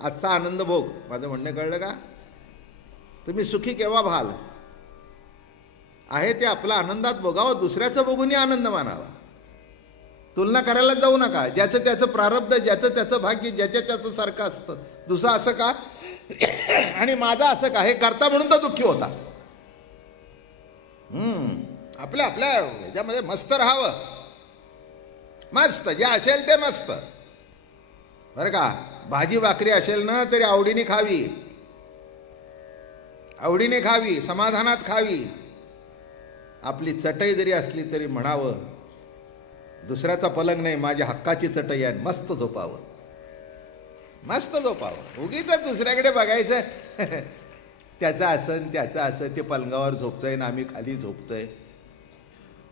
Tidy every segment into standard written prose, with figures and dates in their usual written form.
आजचा आनंद भोग. माझं म्हणणं कळलं का? तुम्ही सुखी केव्हा व्हाल? आहे ते आपला आनंदात भोगावं, दुसऱ्याचं बघूनही आनंद मानावा. तुलना करायला जाऊ नका. ज्याचं त्याचं प्रारब्ध, ज्याचं त्याचं भाग्य, ज्याच्या त्याचं सारखं असतं. दुसरं असं का आणि माझं असं का, हे करता म्हणून तर दुःखी होता. आपल्या आपल्या ह्याच्यामध्ये मस्त राहावं. मस्त जे असेल ते मस्त, बरं का. भाजी भाकरी असेल ना तरी आवडीने खावी, आवडीने खावी, समाधानात खावी. आपली चटई जरी असली तरी म्हणावं, दुसऱ्याचा पलंग नाही, माझ्या हक्काची चटई आहे, मस्त झोपावं, मस्त झोपावं. उगीच दुसऱ्याकडे बघायचं त्याचं असं त्याचं असं, ते पलंगावर झोपतंय ना आम्ही खाली झोपतोय,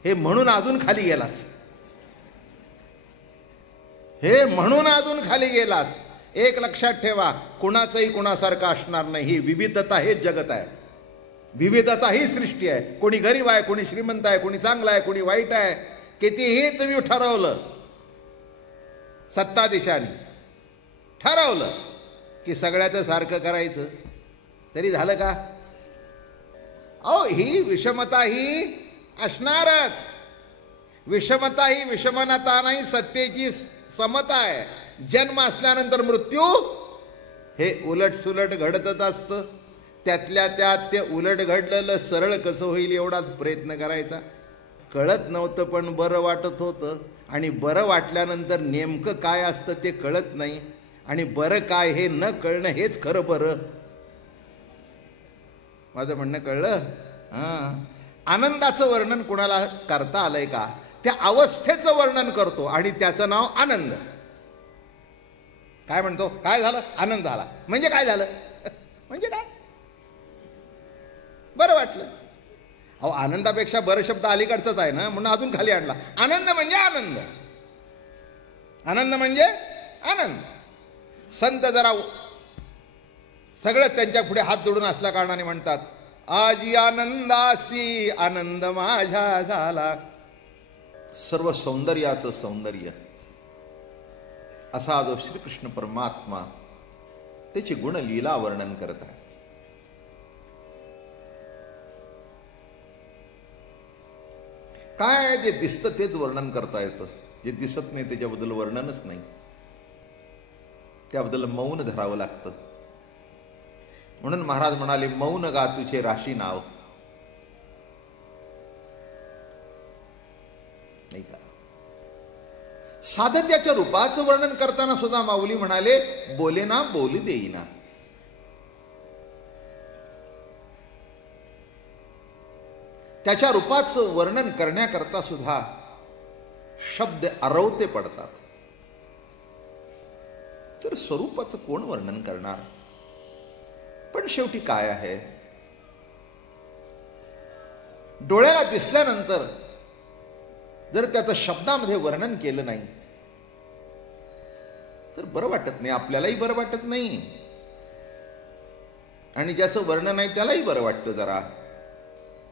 हे म्हणून अजून खाली गेलास, हे म्हणून अजून खाली गेलास. एक लक्षात ठेवा, कुणाचंही कुणासारखं असणार नाही. ही विविधता हेच जगत आहे, विविधता ही सृष्टी आहे. कोणी गरीब आहे, कोणी श्रीमंत आहे, कोणी चांगला आहे, कोणी वाईट आहे. कितीही तुम्ही ठरवलं, सत्ताधीशांनी ठरवलं की सगळ्याचं सारखं करायचं, तरी झालं का? अहो, ही विषमता ही असणारच. विषमता ही विषमता नाही, सत्तेची समता आहे. जन्म असल्यानंतर मृत्यू हे उलट सुलट घडतच असतं. त्यातल्या त्यात ते उलट घडलेलं सरळ कसं होईल एवढाच प्रयत्न करायचा. कळत नव्हतं पण बरं वाटत होतं, आणि बरं वाटल्यानंतर नेमकं काय असतं ते कळत नाही, आणि बरं काय हे न कळणं हेच खरं बरं. माझं म्हणणं कळलं? हां. आनंदाचं वर्णन कुणाला करता आलंय का? त्या अवस्थेचं वर्णन करतो आणि त्याचं नाव आनंद. काय म्हणतो? काय झालं? आनंद झाला. म्हणजे काय झालं? म्हणजे काय? बरं वाटलं. अहो, आनंदापेक्षा बरं शब्द अलीकडचाच आहे ना, म्हणून अजून खाली आणला. आनंद म्हणजे आनंद, आनंद म्हणजे आनंद. संत जरा सगळं त्यांच्या पुढे हात जोडून असल्या कारणाने म्हणतात, आजी आनंदासी आनंद माझ्या झाला. सर्व सौंदर्याचं सौंदर्य असा जो श्रीकृष्ण परमात्मा त्याची गुणलीला वर्णन करत आहे. काय जे दिसतं तेच वर्णन करता येतं, जे दिसत नाही त्याच्याबद्दल वर्णनच नाही. त्याबद्दल मौन धरावं लागतं. म्हणून महाराज म्हणाले, मौन गा तुझे राशी नाव. नाही का? साधं त्याच्या रूपाचं वर्णन करताना सुद्धा माऊली म्हणाले, बोले ना बोलू देईना. त्याच्या रूपाचं वर्णन करण्याकरता सुद्धा शब्द अरवते पडतात. तर स्वरूपाचं कोण वर्णन करणार? पण शेवटी काय आहे, डोळ्याला दिसल्यानंतर जर त्याचं शब्दामध्ये वर्णन केलं नाही तर बरं वाटत नाही. आपल्यालाही बरं वाटत नाही, आणि ज्याचं वर्णन आहे त्यालाही बरं वाटतं. जरा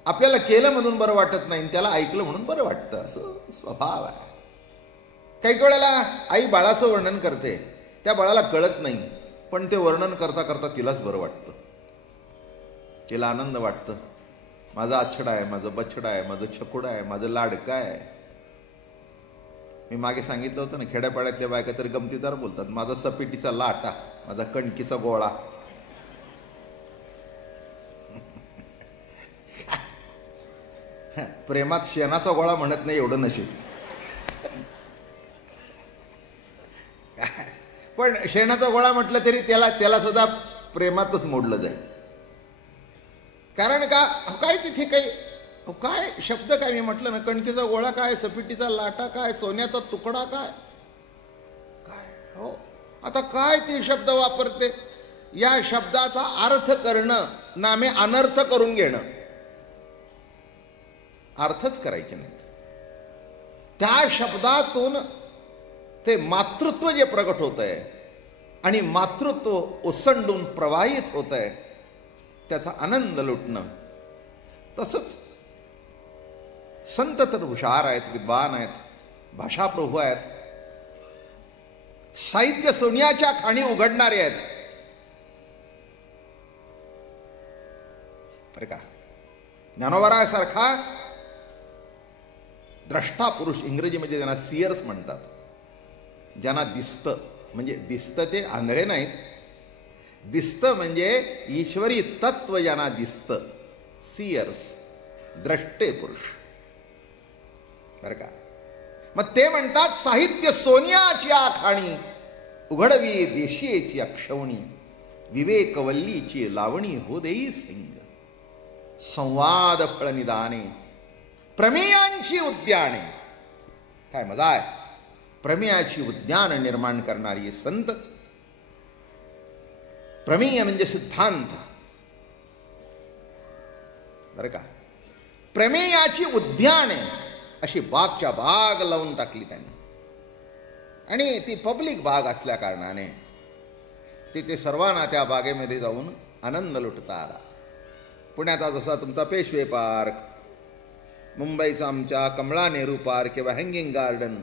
आपल्याला केलं म्हणून बरं वाटत नाही, त्याला ऐकलं म्हणून बरं वाटतं. असं स्वभाव आहे. काही वेळेला आई बाळाचं वर्णन करते, त्या बाळाला कळत नाही, पण ते वर्णन करता करता तिलाच बरं वाटतं, तिला आनंद वाटतं. माझा आछडा आहे, माझं बछडा आहे, माझं छकुडा आहे, माझं लाडका आहे. मी मागे सांगितलं होतं ना, खेड्यापाड्यातल्या बायका तर गमतीदार बोलतात, माझा सपेटीचा लाटा, माझा कणकीचा गोळा. प्रेमात शेणाचा गोळा म्हणत नाही एवढं नशीब. पण शेणाचा गोळा म्हटलं तरी त्याला सुद्धा प्रेमातच मोडलं जाईल. कारण का? काय तिथे काही काय शब्द काय, मी म्हटलं ना, कणकीचा गोळा काय, सपिटीचा लाटा काय, सोन्याचा तुकडा काय काय. हो, आता काय ते शब्द वापरते. या शब्दाचा अर्थ करणं नामे अनर्थ करून घेणं. अर्थच करायचे नाहीत. त्या शब्दातून ते मातृत्व जे प्रगट होत आहे आणि मातृत्व ओसंडून प्रवाहित होत आहे, त्याचा आनंद लुटणं. तसंच संत तर हुशार आहेत, विद्वान आहेत, भाषाप्रभू आहेत, साहित्य सोन्याच्या खाणी उघडणारे आहेत. बरं का. ज्ञानोबरासारखा द्रष्टा पुरुष, इंग्रजीमध्ये त्यांना सियर्स म्हणतात, ज्यांना दिसतं, म्हणजे दिसतं ते आंधळे नाहीत, दिसतं म्हणजे ईश्वरी तत्व ज्यांना दिसतं, सियर्स, द्रष्टे पुरुष. बरं का. मग ते म्हणतात, साहित्य सोनियाची आखाणी, उघडवी देशीयेची अक्षवणी, विवेकवल्लीची लावणी हो देई सिंग, संवाद फळनिदाने, प्रमेयांची उद्याने. काय मजा आहे. प्रमेयाची उद्यान निर्माण करणारी संत. प्रमेय म्हणजे सिद्धांत. बरं का. प्रमेयाची उद्याने अशी बागच्या बाग लावून टाकली त्यांनी, आणि ती पब्लिक बाग असल्या कारणाने तिथे सर्वांना त्या बागेमध्ये जाऊन आनंद लुटता आला. पुण्याचा जसा तुमचा पेशवे पार्क, मुंबईचा आमच्या कमळा नेहरू पार्क किंवा हँगिंग गार्डन,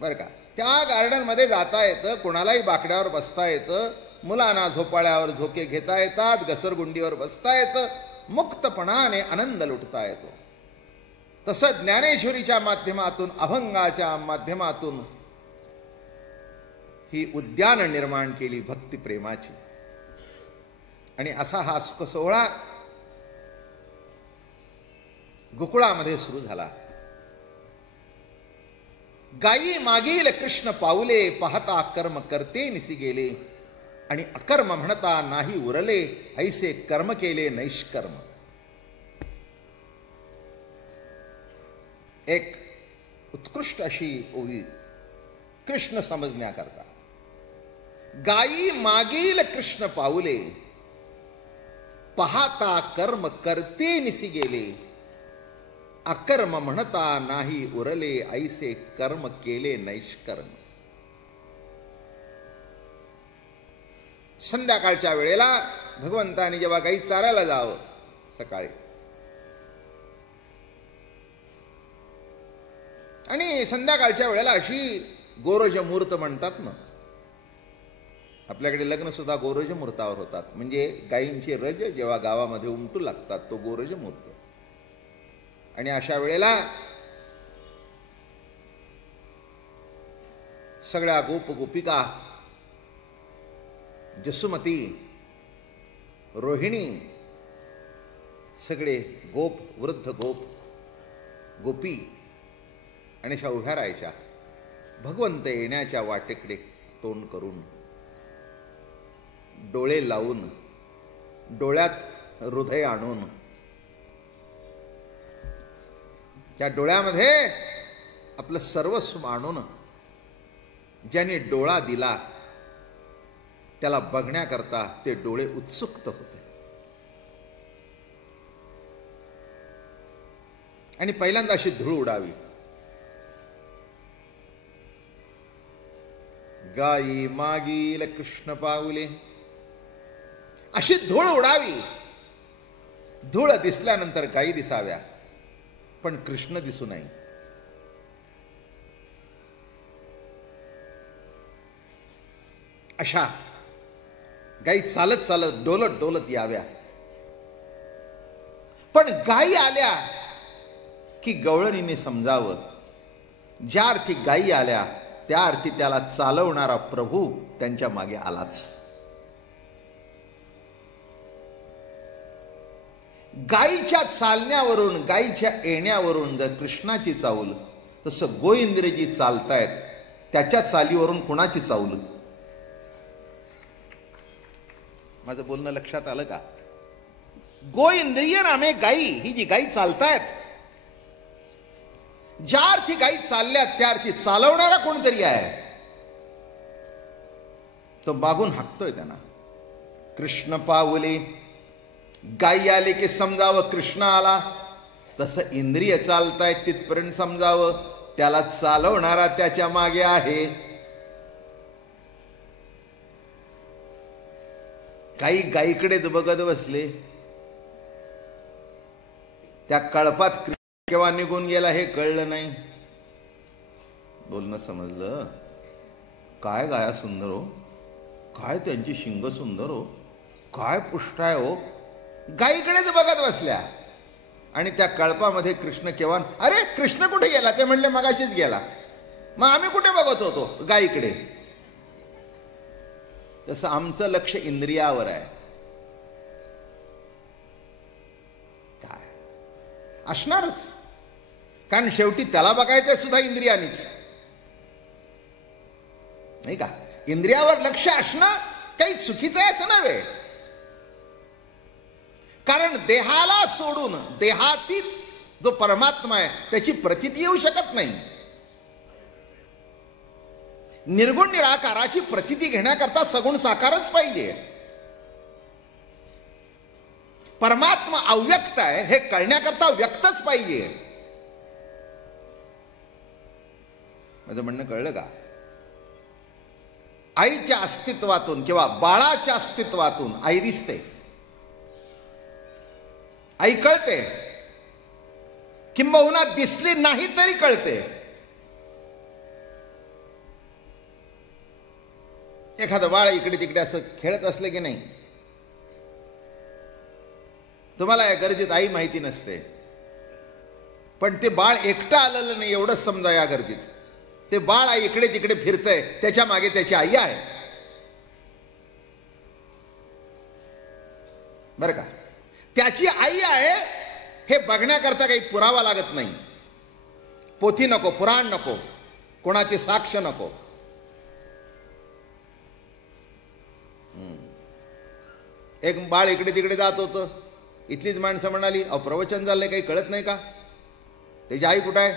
बरं का, त्या गार्डनमध्ये जाता येतं, कोणालाही बाकड्यावर बसता येतं, मुलांना झोपाळ्यावर झोके घेता येतात, घसरगुंडीवर बसता येतं, मुक्तपणाने आनंद लुटता येतो. तसं ज्ञानेश्वरीच्या माध्यमातून, अभंगाच्या माध्यमातून ही उद्यान निर्माण केली भक्तिप्रेमाची. आणि असा हा सुख सोहळा गोकुळामध्ये सुरू झाला. गायी मागील कृष्ण पाऊले, पाहता कर्म करते निसी गेले, आणि अकर्म म्हणता नाही उरले, ऐसे कर्म केले नैष्कर्म. एक उत्कृष्ट अशी ओवी कृष्ण समजण्याकरता. गायी मागील कृष्ण पाऊले, पाहता कर्म करते निसी गेले, अकर्म म्हणता नाही उरले, ऐसे कर्म केले नैष्कर्म. संध्याकाळच्या वेळेला भगवंतानी जेव्हा गाई चारायला जावं सकाळी, आणि संध्याकाळच्या वेळेला अशी गोरज मुहूर्त म्हणतात ना, आपल्याकडे लग्न सुद्धा गोरज मुहूर्तावर होतात, म्हणजे गायींचे रज जेव्हा गावामध्ये उमटू लागतात तो गोरज मुहूर्त. आणि अशा वेळेला सगळ्या गोप गोपिका, जसुमती, रोहिणी, सगळे गोप, वृद्ध गोप, गोपी आणि अशा उभ्या राहायच्या भगवंत येण्याच्या वाटेकडे तोंड करून, डोळे लावून, डोळ्यात हृदय आणून. त्या डोळ्यामध्ये आपलं सर्वस्व आणून ज्याने डोळा दिला त्याला बघण्याकरता ते डोळे उत्सुक होते. आणि पहिल्यांदा अशी धूळ उडावी. गायी मागील कृष्ण पाऊले, अशी धूळ उडावी. धूळ दिसल्यानंतर गायी दिसाव्या, पण कृष्ण दिसू नये. अशा गायी चालत चालत, डोलत डोलत याव्या. पण गायी आल्या की गवळणीने समजावं, ज्या अर्थी गायी आल्या त्या अर्थी त्याला चालवणारा प्रभू त्यांच्या मागे आलाच. गायीच्या चालण्यावरून, गायीच्या येण्यावरून जर कृष्णाची चाऊल, तसं गोइंद्रजी चालतायत त्याच्या चालीवरून कुणाची चाऊल? माझं बोलणं लक्षात आलं का? गोइंद्रिय नामे गायी, ही जी गायी चालतायत, ज्या अर्थी गायी चालल्यात त्या अर्थी चालवणारा कोणतरी आहे, तो मागून हाकतोय त्यांना. कृष्ण पावले, गायी आले की समजावं कृष्ण आला. तसं इंद्रिय चालतायत तिथपर्यंत समजावं त्याला चालवणारा त्याच्या मागे आहे. काही गायीकडेच बघत बसले, त्या कळपात केव्हा निघून गेला हे कळलं नाही. बोलणं समजलं. काय गाया सुंदर हो, काय त्यांची शिंग सुंदर हो, काय पुष्ट आहे हो, गाईकडेच बघत बसल्या. आणि त्या कळपामध्ये कृष्ण केव्हा, अरे कृष्ण कुठे गेला? ते म्हणले मगाशीच गेला. मग आम्ही कुठे बघत होतो? गाईकडे. तसं आमचं लक्ष इंद्रियावर आहे. काय असणारच, कारण शेवटी त्याला बघायचं सुद्धा इंद्रियानीच, नाही का? इंद्रियावर लक्ष असणं काही चुकीचं आहे असं नव्हे, कारण देहाला सोडून देहातीत जो परमात्मा आहे त्याची प्रतीती येऊ शकत नाही. निर्गुण निराकाराची प्रतीती घेण्याकरता सगुण साकारच पाहिजे. परमात्मा अव्यक्त आहे हे कळण्याकरता व्यक्तच पाहिजे. माझं म्हणणं कळलं का? आईच्या अस्तित्वातून किंवा बाळाच्या अस्तित्वातून आई दिसते, आई कळते, किंबहुना दिसली नाही तरी कळते. एखादं बाळ इकडे तिकडे असं खेळत असलं की नाही, तुम्हाला या गर्दीत आई माहिती नसते, पण ते बाळ एकटं आलेलं नाही एवढंच समजा. या गर्दीत ते बाळ आई इकडे तिकडे फिरतंय, त्याच्या मागे त्याची आई आहे, बरं का? त्याची आई आहे हे बघण्याकरता काही पुरावा लागत नाही. पोथी नको, पुराण नको, कोणाची साक्ष नको. एक बाळ इकडे तिकडे जात होतं, इथलीच माणसं म्हणाली, अहो प्रवचन झालंय, काही कळत नाही का? त्याची आई कुठं आहे?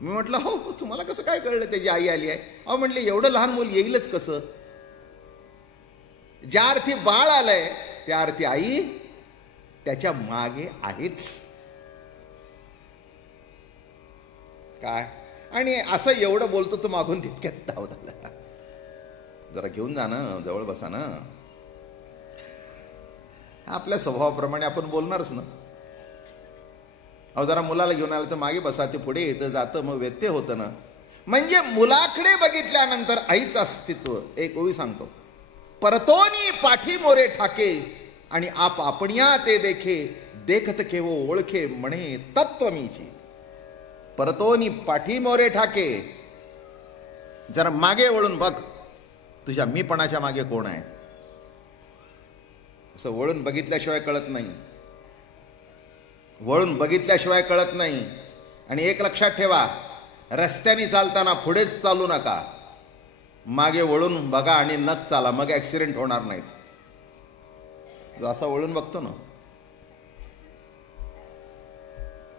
मी म्हटलं हो, तुम्हाला कसं काय कळलं त्याची आई आली आहे? अहो म्हणले एवढं लहान मूल येईलच कसं? ज्या अर्थी बाळ आलंय त्या अर्थी आई त्याच्या मागे आहेच. काय? आणि असं एवढं बोलतो तो मागून तितक्यात धाव झाला, जरा घेऊन जा ना, जवळ बसा ना. आपल्या स्वभावाप्रमाणे आपण बोलणारच ना. अहो जरा मुलाला घेऊन आलं तर मागे बसा, ते पुढे येतं जातं, मग व्यत्यय होतं ना. म्हणजे मुलाकडे बघितल्यानंतर आईचं अस्तित्व. एक ओवी सांगतो, परतोनी पाठी मोरे ठाके आणि आप आपणिया ते देखे, देखत केवो ओळखे म्हणे तत्वमीची. परतोनी पाठी मोरे ठाके, जरा मागे वळून बघ, तुझ्या मीपणाच्या मागे कोण आहे? असं वळून बघितल्याशिवाय कळत नाही, वळून बघितल्याशिवाय कळत नाही. आणि एक लक्षात ठेवा, रस्त्याने चालताना पुढेच चालू नका, मागे वळून बघा आणि नक चाला, मग ऍक्सिडेंट होणार नाहीत. जो असा वळून बघतो ना,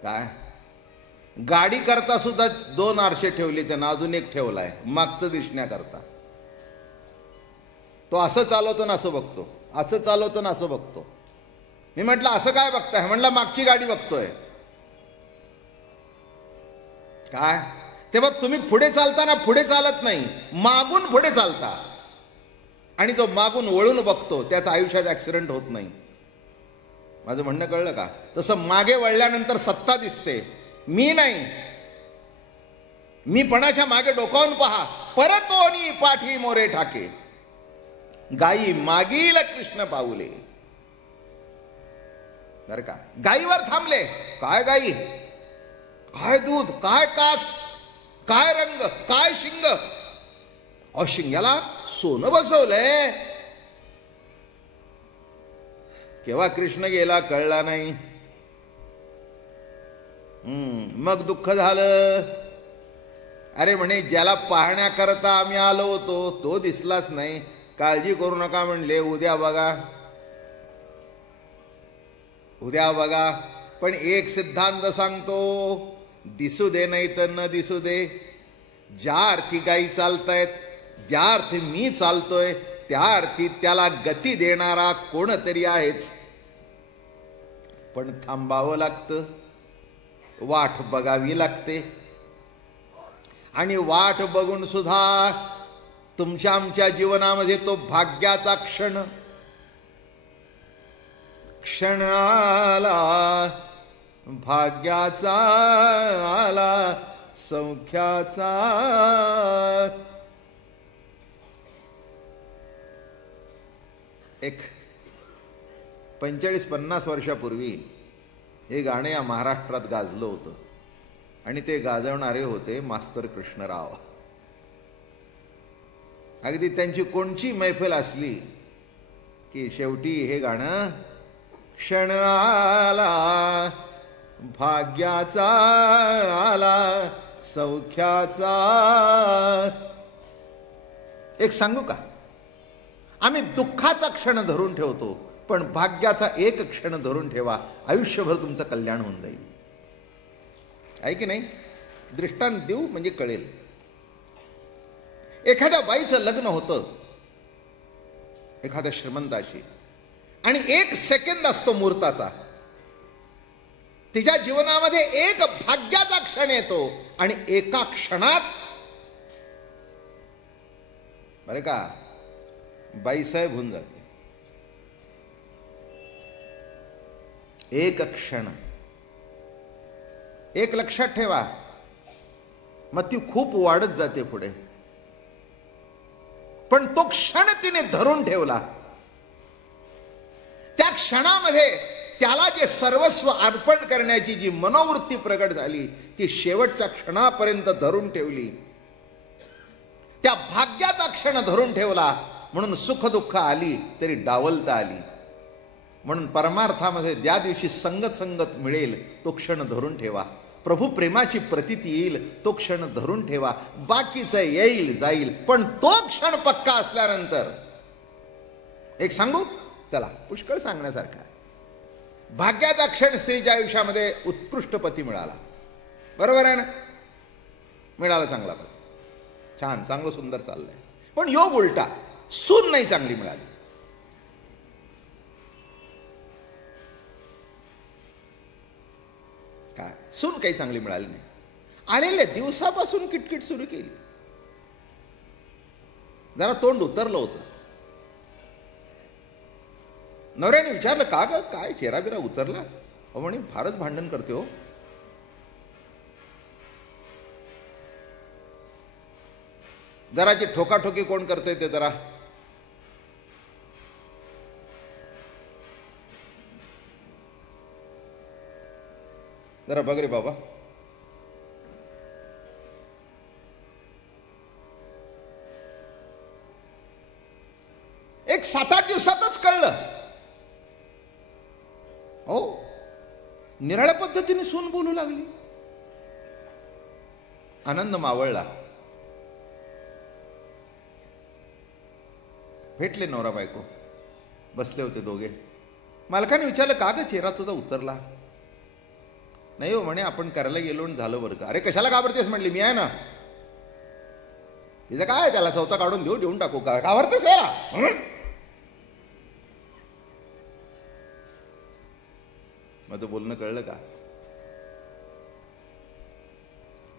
काय गाडी करता सुद्धा 2 आरशे ठेवले, त्यानं अजून एक ठेवलाय मागचं दिसण्याकरता. तो असं चालवतो ना असं बघतो, असं चालवतो ना असं बघतो. मी म्हटलं असं काय बघताय? म्हणलं मागची गाडी बघतोय. काय? तेव्हा तुम्ही पुढे चालताना पुढे चालत नाही, मागून पुढे चालता. आणि जो मागून वळून बघतो त्याचा आयुष्यात ऍक्सिडेंट होत नाही. माझं म्हणणं कळलं का? तसं मागे वळल्यानंतर सत्ता दिसते, मी नाही. मी पणाच्या मागे डोकावून पहा, परतोनी पाठी मोरे ठाके, गाई मागील कृष्ण पाऊले. बर का? गाईवर थांबले. काय गाई, काय दूध, काय कास, काय रंग, काय शिंग. अ शिंग्याला सोनं बसवलंय. केव्हा कृष्ण गेला कळला नाही. मग दुःख झालं. अरे म्हणे ज्याला पाहण्याकरता आम्ही आलो होतो तो दिसलाच नाही. काळजी करू नका म्हणले, उद्या बघा, उद्या बघा. पण एक सिद्धांत सांगतो, दिसू दे नाही तर न दिसू दे. ज्या अर्थी गाई चालतायत, ज्या अर्थी मी चालतोय, त्या अर्थी त्याला गती देणारा कोणतरी आहेच. पण थांबावं लागतं, वाट बघावी लागते. आणि वाट बघून सुद्धा तुमच्या आमच्या जीवनामध्ये तो भाग्याचा क्षण आला, भाग्याचा आला, सौख्याचा. 45-50 वर्षापूर्वी हे गाणं या महाराष्ट्रात गाजलं होतं आणि ते गाजवणारे होते मास्तर कृष्णराव. अगदी त्यांची कोणची मैफल असली की शेवटी हे गाणं, क्षण आला भाग्याचा आला सौख्याचा. एक सांगू का, आम्ही दुःखाचा क्षण धरून ठेवतो, पण भाग्याचा एक क्षण धरून ठेवा, आयुष्यभर तुमचं कल्याण होऊन जाईल. आहे की नाही? दृष्टांत देऊ म्हणजे कळेल. एखाद्या बाईचं लग्न होतं एखाद्या श्रीमंताशी आणि 1 सेकंद असतो मुहूर्ताचा. तिच्या जीवनामध्ये एक भाग्याचा क्षण येतो आणि एका क्षणात बरं का बाईसाहेब होऊन जाते. एक क्षण, एक लक्षात ठेवा, मग ती खूप वाढत जाते पुढे. पण तो क्षण तिने धरून ठेवला. त्या क्षणामध्ये त्याला जे सर्वस्व अर्पण करण्याची जी मनोवृत्ती प्रगट झाली ती शेवटच्या क्षणापर्यंत धरून ठेवली. त्या भाग्याचा क्षण धरून ठेवला म्हणून सुख दुःख आली तरी डावलता आली. म्हणून परमार्थामध्ये ज्या दिवशी संगत संगत मिळेल तो क्षण धरून ठेवा. प्रभू प्रेमाची प्रतीती येईल तो क्षण धरून ठेवा. बाकीचं येईल जाईल, पण तो क्षण पक्का असल्यानंतर एक सांगू, चला पुष्कळ सांगण्यासारखा. भाग्याचा क्षण स्त्रीच्या आयुष्यामध्ये उत्कृष्ट पती मिळाला, बरोबर आहे ना? मिळाला चांगला पती, छान चांगलं सुंदर चाललंय. पण योग उलटा, सून नाही चांगली मिळाली. काय सून काही चांगली मिळाली नाही. आलेल्या दिवसापासून किटकिट सुरू केली. जरा तोंड उतरलं होतं. नवऱ्याने विचारलं, का ग काय चेहरा बिरा उतरला? अहो म्हणे फारच भांडण करते हो. जराची ठोकाठोकी कोण करते ते जरा जरा बघ रे बाबा. एक 7-8 दिवसातच कळलं. हो, निराळ्या पद्धतीने सून बोलू लागली. आनंद मावळला. भेटले नवरा बायको, बसले होते दोघे. मालकाने विचारलं, का ग चेहरा तुझा उतरला? नाही हो म्हणे, आपण करायला गेलो आणि झालं बरं का. अरे कशाला घाबरतेस म्हणली, मी आहे ना. तिचं काय, त्याला चौथा काढून देऊन टाकू का, घाबरतेस याला? मग तो बोलणं कळलं का?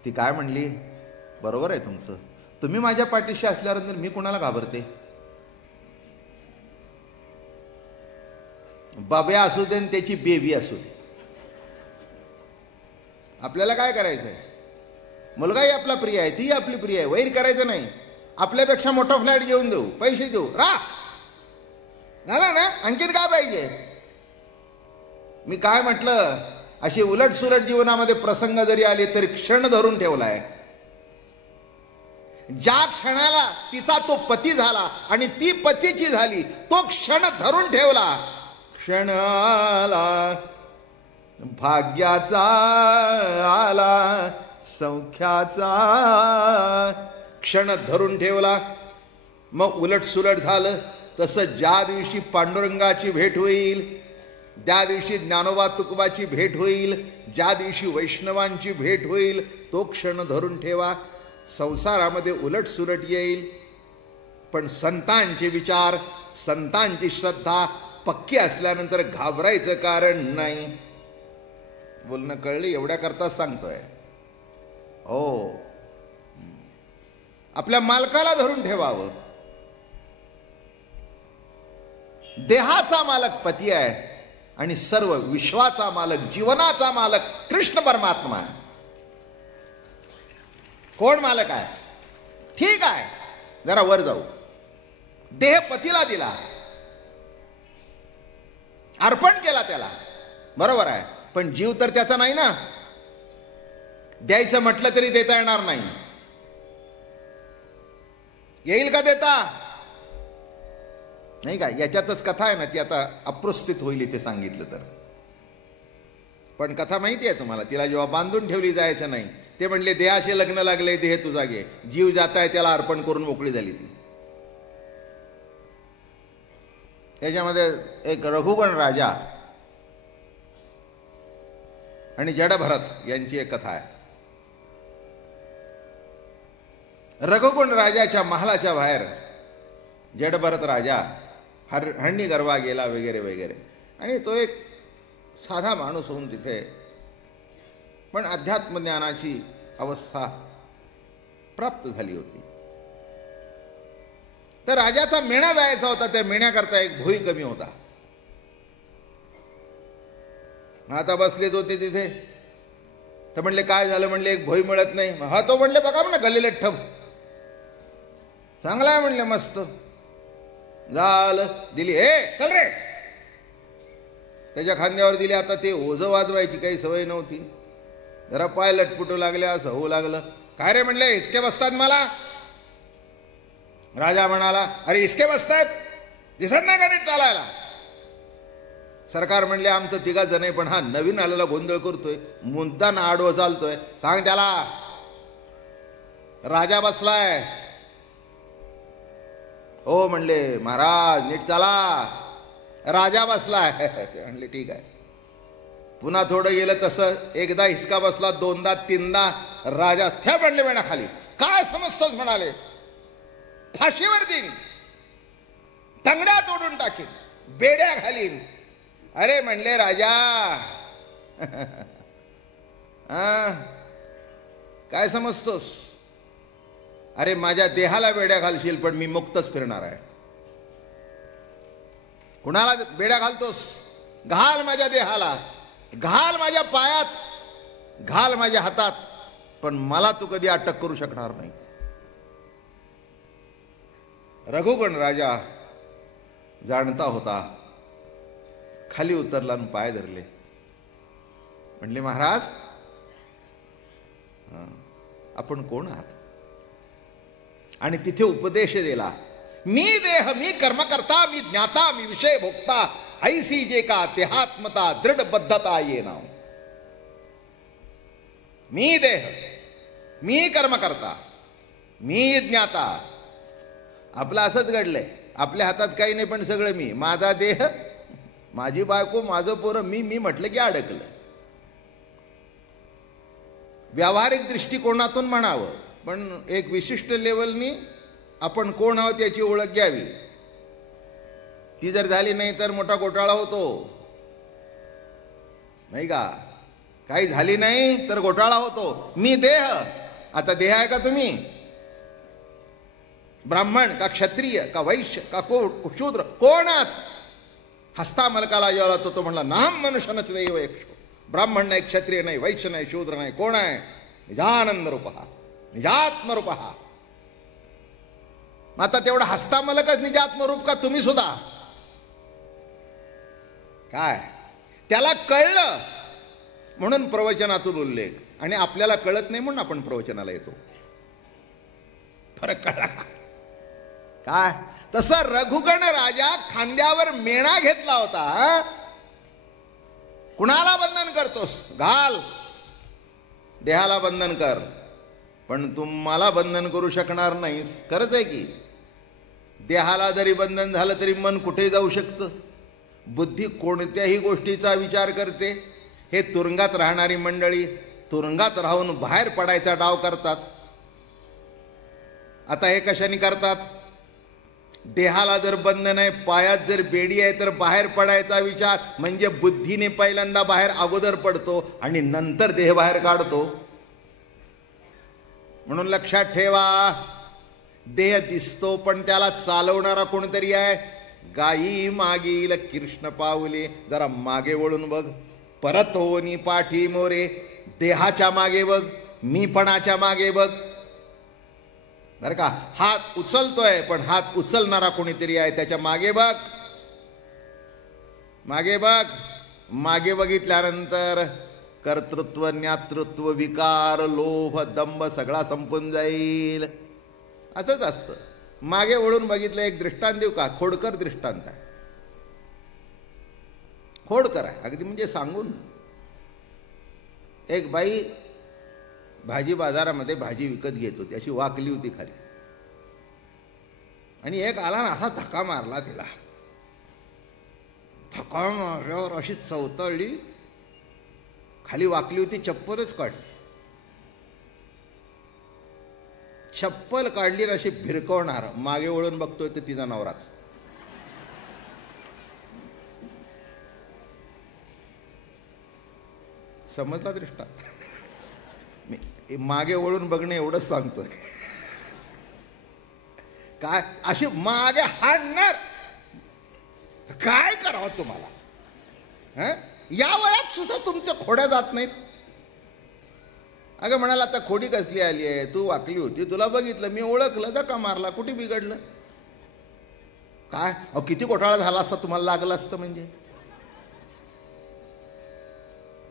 ती काय म्हणली, बरोबर आहे तुमचं, तुम्ही माझ्या पाठीशी असल्यानंतर मी कोणाला घाबरते? बाब्या असू दे आणि त्याची बेबी असू दे, आपल्याला काय करायचंय? मुलगाही आपला प्रिय आहे, ती आपली प्रिय आहे, वैर करायचं नाही. आपल्यापेक्षा मोठा फ्लॅट घेऊन देऊ, पैसे देऊ, झाला ना, आणखीन काय पाहिजे? मी काय म्हटलं, अशी उलट सुलट जीवनामध्ये प्रसंग जरी आले तरी क्षण धरून ठेवलाय. ज्या क्षणाला तिचा तो पती झाला आणि ती पतीची झाली, तो क्षण धरून ठेवला. क्षण आला भाग्याचा आला सौख्याचा, क्षण धरून ठेवला. मग उलट सुलट झालं. तसं ज्या दिवशी पांडुरंगाची भेट होईल, ज्या दिवशी ज्ञानोबा तुकोबाची भेट होईल, ज्या दिवशी वैष्णवांची भेट होईल, तो क्षण धरून ठेवा. संसारामध्ये उलट सुलट येईल, पण संतांचे विचार, संतांची श्रद्धा पक्की असल्यानंतर घाबरायचं कारण नाही. बोलणं कळलं? एवढ्या करताच सांगतोय. हो, आपल्या मालकाला धरून ठेवावं. देहाचा मालक पती आहे आणि सर्व विश्वाचा मालक, जीवनाचा मालक कृष्ण परमात्मा आहे. कोण मालक आहे? ठीक आहे, जरा वर जाऊ. देह पतीला दिला, अर्पण केला त्याला, बरोबर आहे, पण जीव तर त्याचा नाही ना. द्यायचं म्हटलं तरी देता येणार नाही. येईल का देता? नाही का? याच्यातच कथा आहे ना, ती आता अप्रस्तुत होईल इथे सांगितलं तर. पण कथा माहिती आहे तुम्हाला. तिला जेव्हा बांधून ठेवली जायचं नाही, ते म्हणले देहाशी लग्न लागले, देह तुझा घे. जीव जाताय त्याला अर्पण करून मोकळी झाली ती. त्याच्यामध्ये एक रघुगण राजा आणि जडभरत यांची एक कथा आहे. रघुगण राजाच्या महालाच्या बाहेर जडभरत राजा हरणी गरवा गेला वगैरे वगैरे, आणि तो एक साधा माणूस होऊन तिथे, पण अध्यात्मज्ञानाची अवस्था प्राप्त झाली होती. तर राजाचा मेणा जायचा होता. त्या मेण्याकरता एक भोई कमी होता. आता बसलेच होते तिथे. तर म्हणले काय झालं? म्हणले एक भोई मिळत नाही. हा, तो म्हणले बघा म्हणा गल्लीला ठेव. चांगला आहे म्हणले, मस्त झालं. दिली. चल रे. त्याच्या खांद्यावर दिली. आता ते ओझं वाजवायची काही सवय नव्हती. जरा पाय लटपुटू लागले, असं होऊ लागलं. काय रे म्हणले, हिसके बसतात मला? राजा म्हणाला, अरे हिसके बसतात, दिसत नाही का नीट चालायला? सरकार म्हणले आमचं 3 जण आहे, पण हा नवीन आलेला गोंधळ करतोय, मुद्दान आडवं चालतोय, सांग त्याला. राजा बसलाय. हो म्हणले, महाराज नीट चाला, राजा बसलाय. म्हणले ठीक आहे. पुन्हा थोडं गेलं तसं, एकदा हिसका बसला, 2दा 3दा. राजा त्या म्हणले मेणा खाली. काय समजतोस म्हणाले, फाशीवर देईन, तंगड्या तोडून टाकीन, बेड्या घालीन. अरे म्हणले राजा, काय समजतोस? अरे माझ्या देहाला बेड्या घालशील, पण मी मुक्तच फिरणार आहे. कुणाला बेड्या घालतोस? घाल माझ्या देहाला, घाल माझ्या पायात, घाल माझ्या हातात, पण मला तू कधी अटक करू शकणार नाही. रघुगण राजा जाणता होता. खाली उतरला आणि पाय धरले. म्हणले महाराज, आपण कोण आहात? आणि तिथे उपदेश दिला. मी देह, मी कर्म करता, मी ज्ञाता, मी विषय भोगता, ऐसी जे का देहात्मता दृढ बद्धता ये नाव. मी देह, मी कर्म करता, मी ज्ञाता. आपलं असंच घडलंय. आपल्या हातात काही नाही, पण सगळं मी. माझा देह, माझी बायको, माझं पोरं, मी म्हटलं की अडकलं. व्यावहारिक दृष्टिकोनातून म्हणावं, पण एक विशिष्ट लेवलनी आपण कोण आहोत याची ओळख घ्यावी. ती जर झाली नाही तर मोठा घोटाळा होतो, नाही का? काही झाली नाही तर घोटाळा होतो. मी देह. आता देह आहे का तुम्ही? ब्राह्मण का क्षत्रिय का वैश्य का शूद्र, कोण आहात? हस्ता मलकाला जेवला तो म्हणला, नाम मनुष्यनच दैव एक. ब्राह्मण नाही, क्षत्रिय नाही, वैश्य नाही, शूद्र नाही, कोण आहे? निजानंद रूपहा, निजात्म रूपहा. आता तेवढा हस्ता मलकच निजात्मरूप का तुम्ही सुद्धा? काय त्याला कळलं म्हणून प्रवचनातून उल्लेख, आणि आपल्याला कळत नाही म्हणून आपण प्रवचनाला येतो. फरक कळला काय? तसं रघुगण राजा खांद्यावर मेणा घेतला होता. कुणाला बंधन करतोस? घाल, देहाला बंधन कर, पण तू मला बंधन करू शकणार नाहीस. खरंच आहे की देहाला जरी बंधन झालं तरी मन कुठे जाऊ शकतं? बुद्धी कोणत्याही गोष्टीचा विचार करते. हे तुरुंगात राहणारी मंडळी तुरुंगात राहून बाहेर पडायचा डाव करतात. आता हे कशाने करतात? देहाला जर बंधन आहे, पायात जर बेडी आहे, तर बाहेर पडायचा विचार म्हणजे बुद्धीने पहिल्यांदा बाहेर अगोदर पडतो आणि नंतर देह बाहेर काढतो. म्हणून लक्षात ठेवा, देह दिसतो पण त्याला चालवणारा कोणतरी आहे. गाई मागील कृष्ण पावले, जरा मागे वळून बघ. परत होनी पाठी मोरे, देहाच्या मागे बघ, मीपणाच्या मागे बघ. बर का? हात उचलतोय पण हात उचलणारा कोणीतरी आहे, त्याच्या मागे बघ. मागे बघ. मागे बघितल्यानंतर कर्तृत्व, ज्ञातृत्व, विकार, लोभ, दंभ सगळा संपून जाईल. असंच असतं. मागे वळून बघितलं. एक दृष्टांत देऊ का? खोडकर दृष्टांत आहे. खोडकर आहे अगदी, म्हणजे सांगून. एक बाई भाजी बाजारामध्ये भाजी विकत घेत होती. अशी वाकली होती खाली, आणि एक आला ना, असा धक्का मारला तिला. धक्का मारल्यावर अशी चवतळली, खाली वाकली होती, चप्पलच काढली. चप्पल काढली आणि अशी भिरकवणार. मागे वळून बघतोय तर तिचा नवराच. समजला दृष्टांत? मी मागे वळून बघणे एवढंच सांगतोय. काय अशी मागे हाणणार? काय करावं तुम्हाला? या वयात सुद्धा तुमच्या खोड्या जात नाहीत. अगं म्हणाला, आता खोडी कसली आली आहे? तू वाकली होती, तुला बघितलं, मी ओळखलं, धक्का मारला, कुठे बिघडलं? काय अहो, किती घोटाळा झाला असता, तुम्हाला लागलं असतं म्हणजे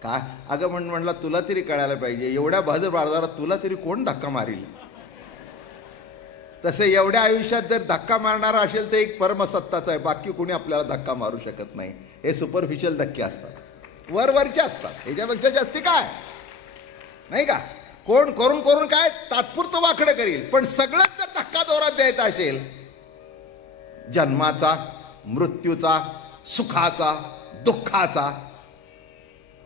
काय? अगं म्हणला, तुला तरी कळायला पाहिजे, एवढ्या बाजारात तुला तरी कोण धक्का मारील? तसे एवढ्या आयुष्यात जर धक्का मारणारा असेल तर एक परमसत्ताचा आहे, बाकी कोणी आपल्याला धक्का मारू शकत नाही. हे सुपरफिशियल धक्के असतात, वरवरचे असतात. ह्याच्यापेक्षा जास्ती काय नाही का? कोण करून करून काय तात्पुरतं वाकडं करील, पण सगळंच जर धक्का जोरात द्यायचा असेल, जन्माचा, मृत्यूचा, सुखाचा, दुःखाचा,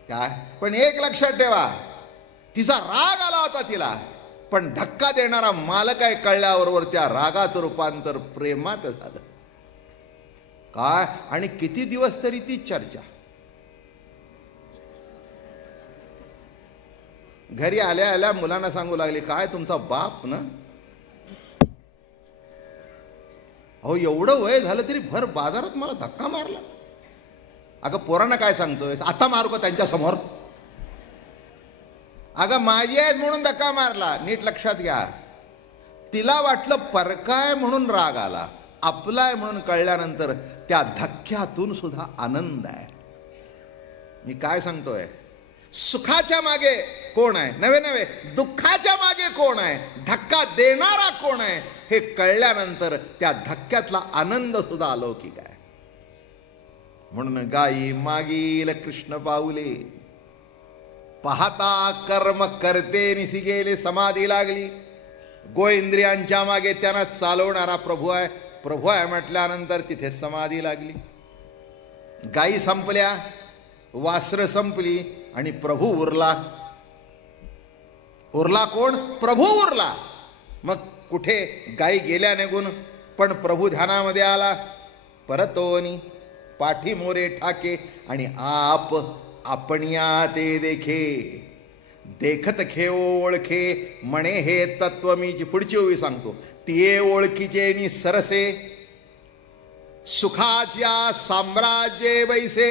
काय. पण एक लक्षात ठेवा, तिचा राग आला होता तिला, पण धक्का देणारा मालक आहे कळल्याबरोबर त्या रागाचं रूपांतर प्रेमात झालं. काय आणि किती दिवस तरी ती चर्चा. घरी आल्या आल्या मुलांना सांगू लागली, काय तुमचा बाप ना, अहो एवढं वय झालं तरी भर बाजारात मला धक्का मारला. अगं पोरांना काय सांगतोय? आता मारू का त्यांच्या समोर? अगं माझी आहे म्हणून धक्का मारला. नीट लक्षात घ्या, तिला वाटलं परकाय म्हणून राग आला, आपलाय म्हणून कळल्यानंतर त्या धक्क्यातून सुद्धा आनंद आहे. मी काय सांगतोय, सुखाच्या मागे कोण आहे, नव्हे नव्हे दुःखाच्या मागे कोण आहे, धक्का देणारा कोण आहे, हे कळल्यानंतर त्या धक्क्यातला आनंद सुद्धा अलौकिक आहे. म्हणून गायी मागील कृष्ण पाऊले, पाहता कर्म करते निसी गेले, समाधी लागली. गोइंद्रियांच्या मागे त्यांना चालवणारा प्रभू आहे. प्रभू आहे म्हटल्यानंतर तिथे समाधी लागली. गायी संपल्या, वासरं संपली, आणि प्रभू उरला. उरला कोण? प्रभू उरला. मग कुठे? गायी गेल्या निघून, पण प्रभू ध्यानामध्ये आला. परतोनी पाठी मोरे ठाके, आणि आप आपणिया ते देखे, देखत खे ओळखे म्हणे हे तत्व मीची. पुढची ओवी सांगतो, तिये ओळखीचे नि सरसे, सुखाच्या साम्राज्ये बैसे.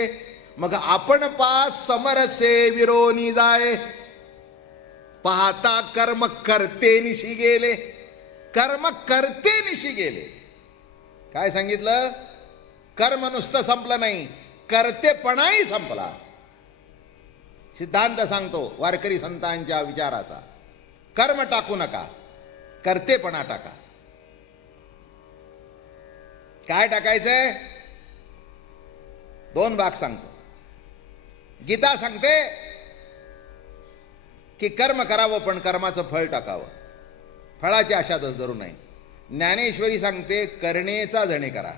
मग आपण पास समरसे विरोनी जाय, पाहता कर्म करते निशी गेले. कर्म करते निशी गेले. काय सांगितलं? कर्म नुसतं संपलं नाही, करतेपणाही संपला. सिद्धांत सांगतो वारकरी संतांच्या विचाराचा, कर्म टाकू नका, करतेपणा टाका. काय टाकायचंय? दोन भाग सांगतो. गीता सांगते की कर्म करावं, पण कर्माचं फळ टाकावं, फळाची आशा धरू नये. ज्ञानेश्वरी सांगते करणेचा जणे करा.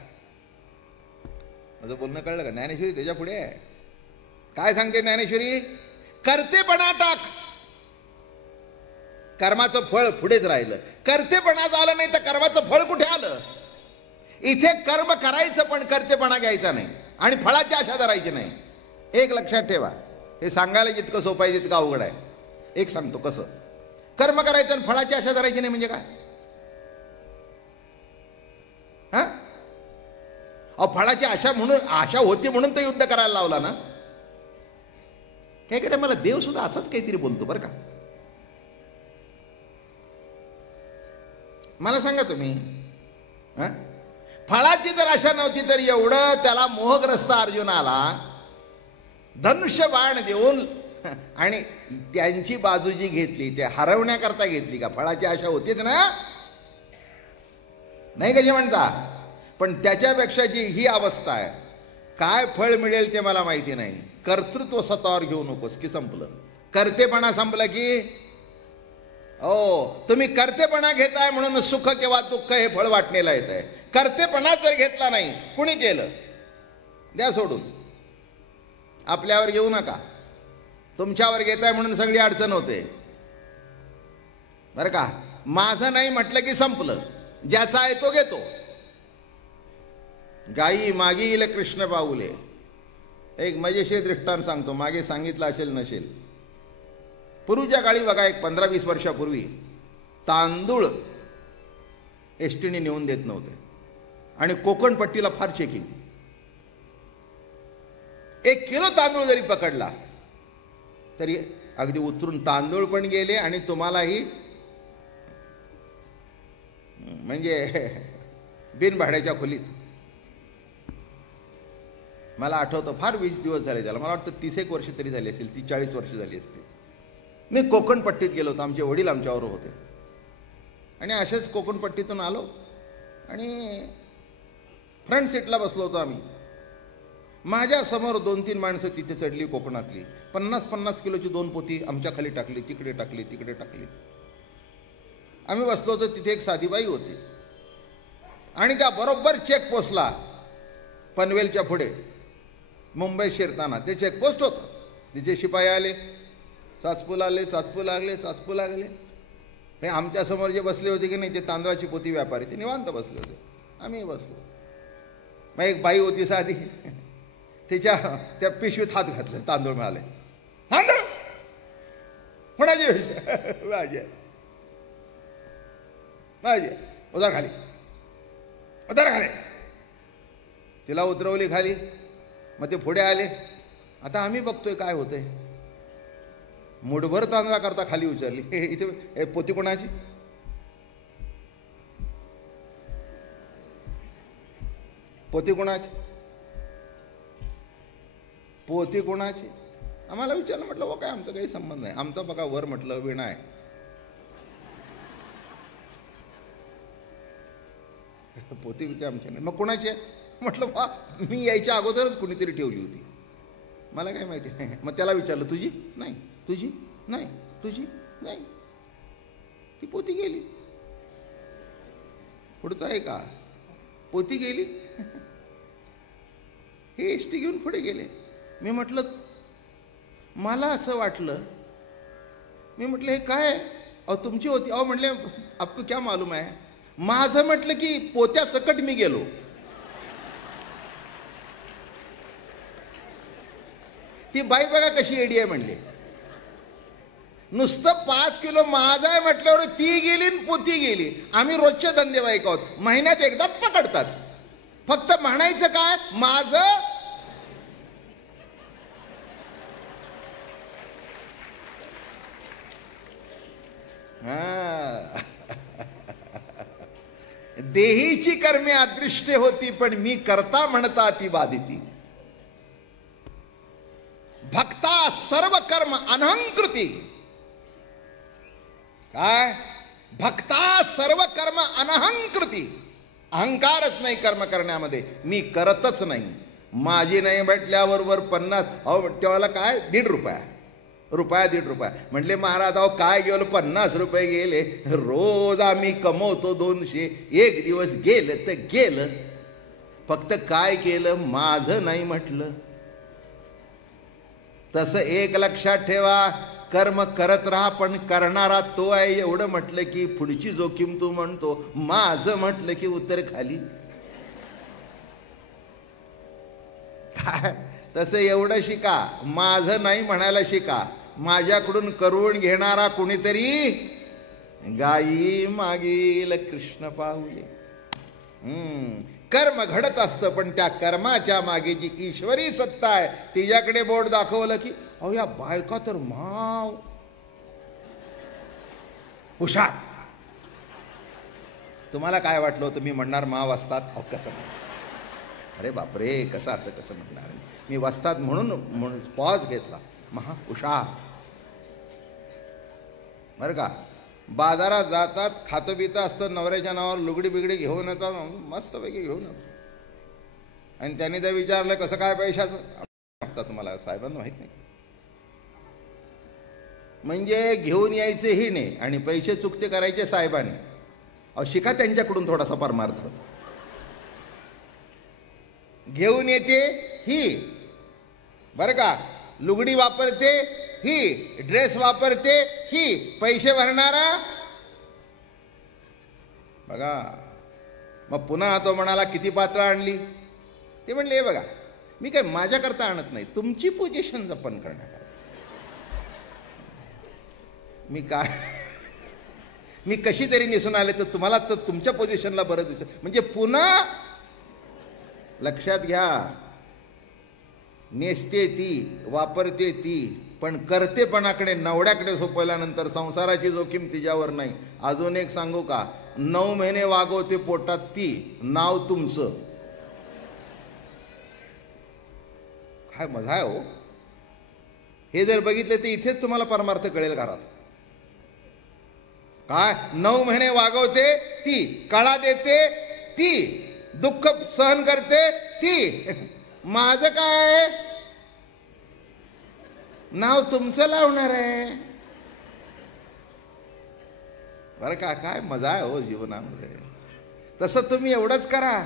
माझं बोलणं कळलं का? ज्ञानेश्वरी त्याच्या पुढे आहे. काय सांगते ज्ञानेश्वरी? करतेपणा टाक, कर्माचं फळ पुढेच राहिलं. करतेपणा झालं नाही तर कर्माचं फळ कुठे आलं? इथे कर्म करायचं पण करतेपणा घ्यायचा नाही, आणि फळाची आशा धरायची नाही. एक लक्षात ठेवा, हे सांगायला जितकं सोपं आहे तितकं अवघड आहे. एक सांगतो कसं. कर्म करायचं आणि फळाची आशा धरायची नाही म्हणजे काय? हा, फळाची आशा म्हणून, आशा होती म्हणून तर युद्ध करायला लावला ना. काय मला देव सुद्धा असंच काहीतरी बोलतो बरं का. मला सांगा तुम्ही, फळाची जर आशा नव्हती तर एवढं त्याला मोहग्रस्त अर्जुनाला धनुष्य बाण देऊन आणि त्यांची बाजू जी घेतली ते हरवण्याकरता घेतली का? फळाची आशा होतीच ना, नाही कशी म्हणता? पण त्याच्यापेक्षा जी ही अवस्था आहे, काय फळ मिळेल ते मला माहिती नाही, कर्तृत्व स्वतःवर घेऊ नकोस की संपलं. कर्तेपणा संपलं की तुम्ही कर्तेपणा घेताय म्हणून सुख किंवा दुःख हे फळ वाटणेला येत आहे. कर्तेपणा जर घेतला नाही, कुणी केलं द्या सोडून, आपल्यावर घेऊ नका. तुमच्यावर घेताय म्हणून सगळी अडचण होते बरं का. माझं नाही म्हटलं की संपलं, ज्याचा आहे तो घेतो. गाई मागील कृष्ण पाऊले. एक मजेशीर दृष्टांत सांगतो, मागे सांगितलं असेल नसेल. पूर्वीच्या काळी बघा, एक 15-20 वर्षापूर्वी तांदूळ एसटीने नेऊन देत नव्हते आणि कोकणपट्टीला फार चेकिंग. 1 किलो तांदूळ जरी पकडला तरी अगदी उतरून तांदूळ पण गेले आणि तुम्हालाही म्हणजे बिनभाड्याच्या खोलीत. मला आठवतं, फार 20 दिवस झाले त्याला, मला वाटतं 30 वर्ष तरी झाली असेल, 40 वर्ष झाली असतील. मी कोकणपट्टीत गेलो होतो, आमचे वडील आमच्यावर होते आणि असेच कोकणपट्टीतून आलो आणि फ्रंट सीटला बसलो होतो आम्ही. माझ्या समोर 2-3 माणसं तिथे चढली कोकणातली. 50-50 किलोची 2 पोती आमच्या खाली टाकली, तिकडे टाकली, तिकडे टाकली. आम्ही बसलो होतो, तिथे एक साधीबाई होती आणि त्या बरोबर चेकपोस्टला, पनवेलच्या पुढे मुंबई शिरताना ते चेकपोस्ट होतं. तिचे शिपाई आले, चाचपू लागले, चाचपू लागले, चाचपू लागले. हे आमच्या समोर जे बसले होते की नाही, ते तांदळाची पोती व्यापारी, ते निवांत बसले होते, आम्ही बसलो. मग एक बाई होती साधी, तिच्या त्या पिशवीत हात घातले, तांदूळ मिळाले. तांदूळ म्हणायचे, माझे माझे उधार खाली, उधार खाली. तिला उतरवली खाली. मग ते पुढे आले. आता आम्ही बघतोय काय होतंय. मुठभर तांदळा करता खाली उचलली. इथे पोती कोणाची? पोती कोणाची? पोती कोणाची? आम्हाला विचारलं. म्हटलं हो काय, आमचा काही संबंध नाही, आमचा बघा वर म्हटलं विणा आहे. पोती विके आमच्या नाही. मग कोणाची आहे? म्हटलं बा मी यायच्या अगोदरच कुणीतरी ठेवली होती, मला काय माहिती नाही. मग त्याला विचारलं, तुझी? नाही. तुझी? नाही. तुझी? नाही. ती पोती गेली. पुढचं आहे का? पोती गेली. हे एसटी घेऊन पुढे गेले. मी म्हटलं, मला असं वाटलं, मी म्हटलं हे काय? अहो तुमची होती. अहो म्हटले आपको क्या मालूम आहे. माझं म्हटलं की पोत्या सकट मी गेलो. ती बाई बघा कशी एडी आहे म्हणले. नुसतं 5 किलो माझा आहे म्हटल्यावर ती गेली आणि पोती गेली. आम्ही रोजचे धंदेवाईक आहोत, महिन्यात एकदाच पकडतात. फक्त म्हणायचं काय, माझं. देहीची कर्मे अदृष्टे होती, पण मी करता म्हणता ती बाधिती. भक्ता सर्व कर्म अनहंकृती. काय? भक्ता सर्व कर्म अनहंकृती. अहंकारच नाही कर्म करण्यामध्ये, मी करतच नाही. माझी नाही म्हटल्याबरोबर 50. अहो तेव्हाला काय, ₹1.5 रुपया ₹1.5. म्हटले महाराज अहो काय गेलो, 50 रुपये गेले. रोज आम्ही कमवतो 200. एक दिवस गेलं तर गेलं. फक्त काय केलं, माझं नाही म्हटलं. तसं एक लक्षात ठेवा, कर्म करत राहा, पण करणारा तो आहे एवढं म्हटलं की पुढची जोखीम तू म्हणतो. माझं म्हटलं की उतर खाली. काय? तसं एवढं शिका, माझं नाही म्हणायला शिका. माझ्याकडून करून घेणारा कुणीतरी गाई मागील कृष्ण पाऊले. कर्म घडत असतं, पण त्या कर्माच्या मागे जी ईश्वरी सत्ता आहे तिच्याकडे बोट दाखवलं की अहो या बायका तर माव हुशार. तुम्हाला काय वाटलं होतं मी म्हणणार वस्ताद? अहो कसं, अरे बापरे, कसं असं कसं म्हणणार मी वस्ताद म्हणून पॉज घेतला. हुशार बरं का. बाजारात जातात, खातं बितं असतं, नवऱ्याच्या नावावर लुगडी बिगडी घेऊन येतात, मस्तपैकी घेऊन येतो. आणि त्यांनी जर विचारलं कसं काय पैशाचं, आता तुम्हाला साहेबांना माहीत नाही. म्हणजे घेऊन यायचेही नाही आणि पैसे चुकते करायचे साहेबांनी. अहो शिका त्यांच्याकडून थोडासा परमार्थ. घेऊन येते ही बरं का, लुगडी वापरते ही, ड्रेस वापरते ही, पैसे भरणारा बघा. मग पुन्हा तो म्हणाला किती पात्र आणली? ते म्हणले हे बघा, मी काय माझ्याकरता आणत नाही, तुमची पोझिशन जपन करण्याकरता. मी कशी तरी निसून आले तर तुम्हाला तर तुमच्या पोझिशनला बरं दिसेल. म्हणजे पुन्हा लक्षात घ्या, नेसते ती, वापरते ती, पण करतेपणाकडे, नवड्याकडे सोपवल्यानंतर संसाराची जोखीम तिच्यावर नाही. अजून एक सांगू का, 9 महिने वागवते पोटात ती, नाव तुमचं. काय मजा आहे हो. हे जर बघितले तर इथेच तुम्हाला परमार्थ कळेल घरात. काय 9 महिने वागवते ती, कळा देते ती, दुःख सहन करते ती, माझं काय, नाव तुमचं लावणार आहे. बरं का, काय मजा आहे हो जीवनामध्ये. तसं तुम्ही एवढंच करा,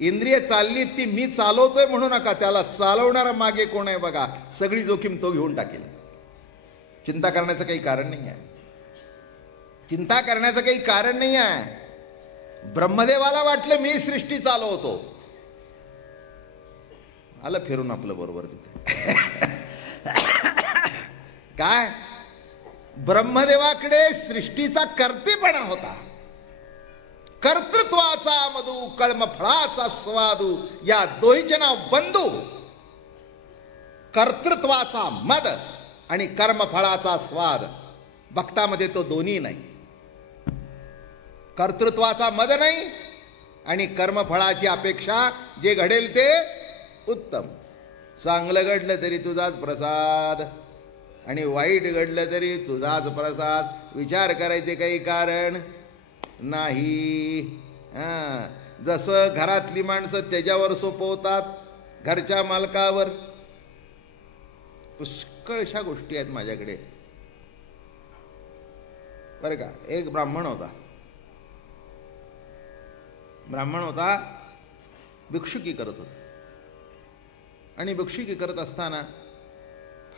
इंद्रिय चालली ती मी चालवतोय म्हणू नका, त्याला चालवणारा मागे कोण आहे बघा, सगळी जोखीम तो घेऊन टाकेल. चिंता करण्याचं काही कारण नाही आहे, चिंता करण्याचं काही कारण नाही आहे. ब्रह्मदेवाला वाटलं मी सृष्टी चालवतो, आलं फिरून आपलं बरोबर तिथे. काय ब्रह्मदेवाकडे सृष्टीचा कर्तेपणा होता, कर्तृत्वाचा मधु, कळमफळाचा स्वादू, या दोहीचे नाव बंधू. कर्तृत्वाचा मद आणि कर्मफळाचा स्वाद, भक्तामध्ये तो दोन्ही नाही. कर्तृत्वाचा मद नाही आणि कर्मफळाची अपेक्षा, जे घडेल ते उत्तम. चांगलं घडलं तरी तुझाच प्रसाद आणि वाईट घडलं तरी तुझाच प्रसाद. विचार करायचे काही कारण नाही. जसं घरातली माणसं त्याच्यावर सोपवतात, घरच्या मालकावर. पुष्कळशा गोष्टी आहेत माझ्याकडे बरं का. एक ब्राह्मण होता, भिक्षुकी करत होता. आणि भिक्षुकी करत असताना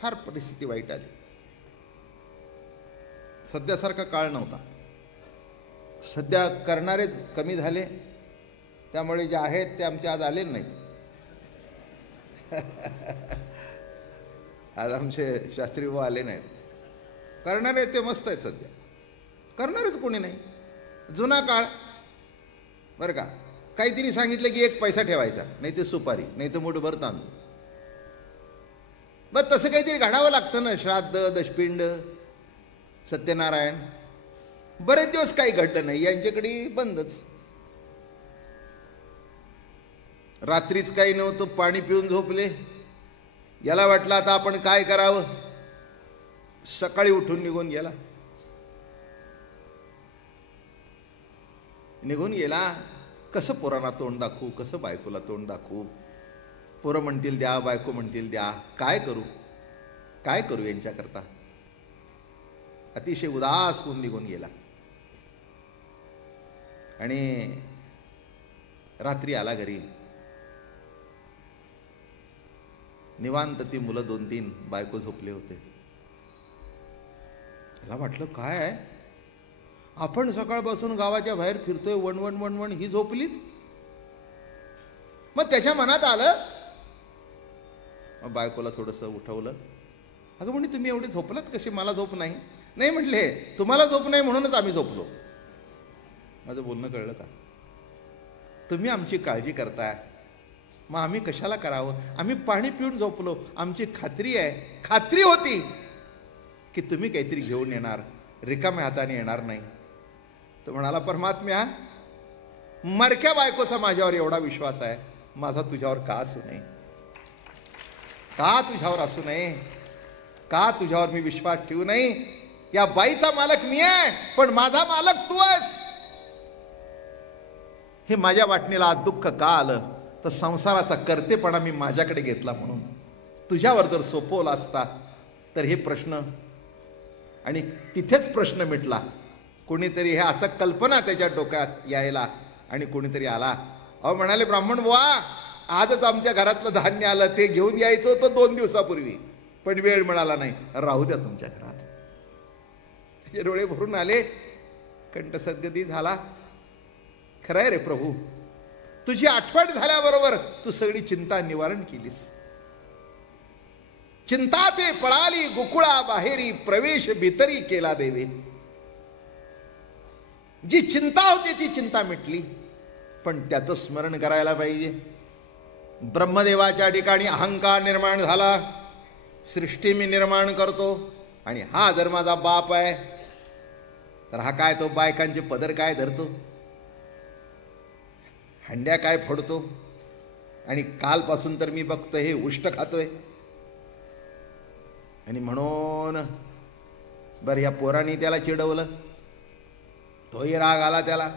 फार परिस्थिती वाईट आली. सध्यासारखा काळ नव्हता. सध्या करणारेच कमी झाले, त्यामुळे जे आहेत ते आमचे आज आले नाहीत. आज आमचे शास्त्री भाऊ आले नाहीत. करणारे ते मस्त आहेत, सध्या करणारेच कोणी नाही. जुना काळ बरं का. काहीतरी सांगितलं की 1 पैसा ठेवायचा, नाही ते सुपारी, नाही तर मुठभर तांदूळ. बरं तसं काहीतरी घडावं लागतं ना. श्राद्ध, दशपिंड, सत्यनारायण. बरेच दिवस काही घडलं नाही, यांच्याकडे बंदच. रात्रीच काही नव्हतं, पाणी पिऊन झोपले. याला वाटलं आता आपण काय करावं. सकाळी उठून निघून गेला. कसं पोरांना तोंड दाखवू, कसं बायकोला तोंड दाखवू. पोरं म्हणतील द्या, बायको म्हणतील द्या, काय करू यांच्याकरता. अतिशय उदास होऊन निघून गेला. आणि रात्री आला घरी. निवांत ती मुलं 2-3, बायको झोपले होते. त्याला वाटलं काय आहे, आपण सकाळपासून गावाच्या बाहेर फिरतोय, वणवण ही झोपलीत. मग त्याच्या मनात आलं, मग बायकोला थोडंसं उठवलं. अगं म्हणे तुम्ही एवढे झोपलात कशी, मला झोप नाही. नाही म्हटले, तुम्हाला झोप नाही म्हणूनच आम्ही झोपलो. माझं बोलणं कळलं का. तुम्ही आमची काळजी करताय, मग आम्ही कशाला करावं. आम्ही पाणी पिऊन झोपलो. आमची खात्री होती की तुम्ही काहीतरी घेऊन येणार, रिकाम्या हाताने येणार नाही. तो म्हणाला, परमात्म्या मरक्या बायकोचा माझ्यावर एवढा विश्वास आहे, माझा तुझ्यावर का असू नये? का तुझ्यावर असू नये? का तुझ्यावर मी विश्वास ठेवू नये? या बाईचा मालक मी आहे, पण माझा मालक तू आहेस. हे माझ्या वाटणीला आज दुःख का आलं? तर संसाराचा कर्तेपणा मी माझ्याकडे घेतला म्हणून. तुझ्यावर जर सोपवला असता तर हे प्रश्न, आणि तिथेच प्रश्न मिटला. कोणीतरी हे असं कल्पना त्याच्या डोक्यात यायला, आणि कोणीतरी आला. अहो म्हणाले, ब्राह्मण बुवा, आजच आमच्या घरातलं धान्य आलं, ते घेऊन यायचं होतं 2 दिवसापूर्वी, पण वेळ मिळाला नाही, राहू द्या तुमच्या घरात. त्याचे डोळे भरून आले, कंठ सद्गती झाला. खरंय रे प्रभू, तुझी आठवण झाल्याबरोबर तू सगळी चिंता निवारण केलीस. चिंता ते पळाली गोकुळा बाहेरी, प्रवेश भीतरी केला देवे. जी चिंता होती ती चिंता मिटली, पण त्याचं स्मरण करायला पाहिजे. ब्रह्मदेवाच्या ठिकाणी अहंकार निर्माण झाला. सृष्टी मी निर्माण करतो, आणि हा जर माझा बाप आहे तर हा काय, तो बायकांचे पदर काय धरतो, हंड्या काय फोडतो, आणि कालपासून तर मी बघतो हे उष्ट खातोय. आणि म्हणून बरं, ह्या पोरांनी त्याला चिडवलं, तोही राग आला त्याला.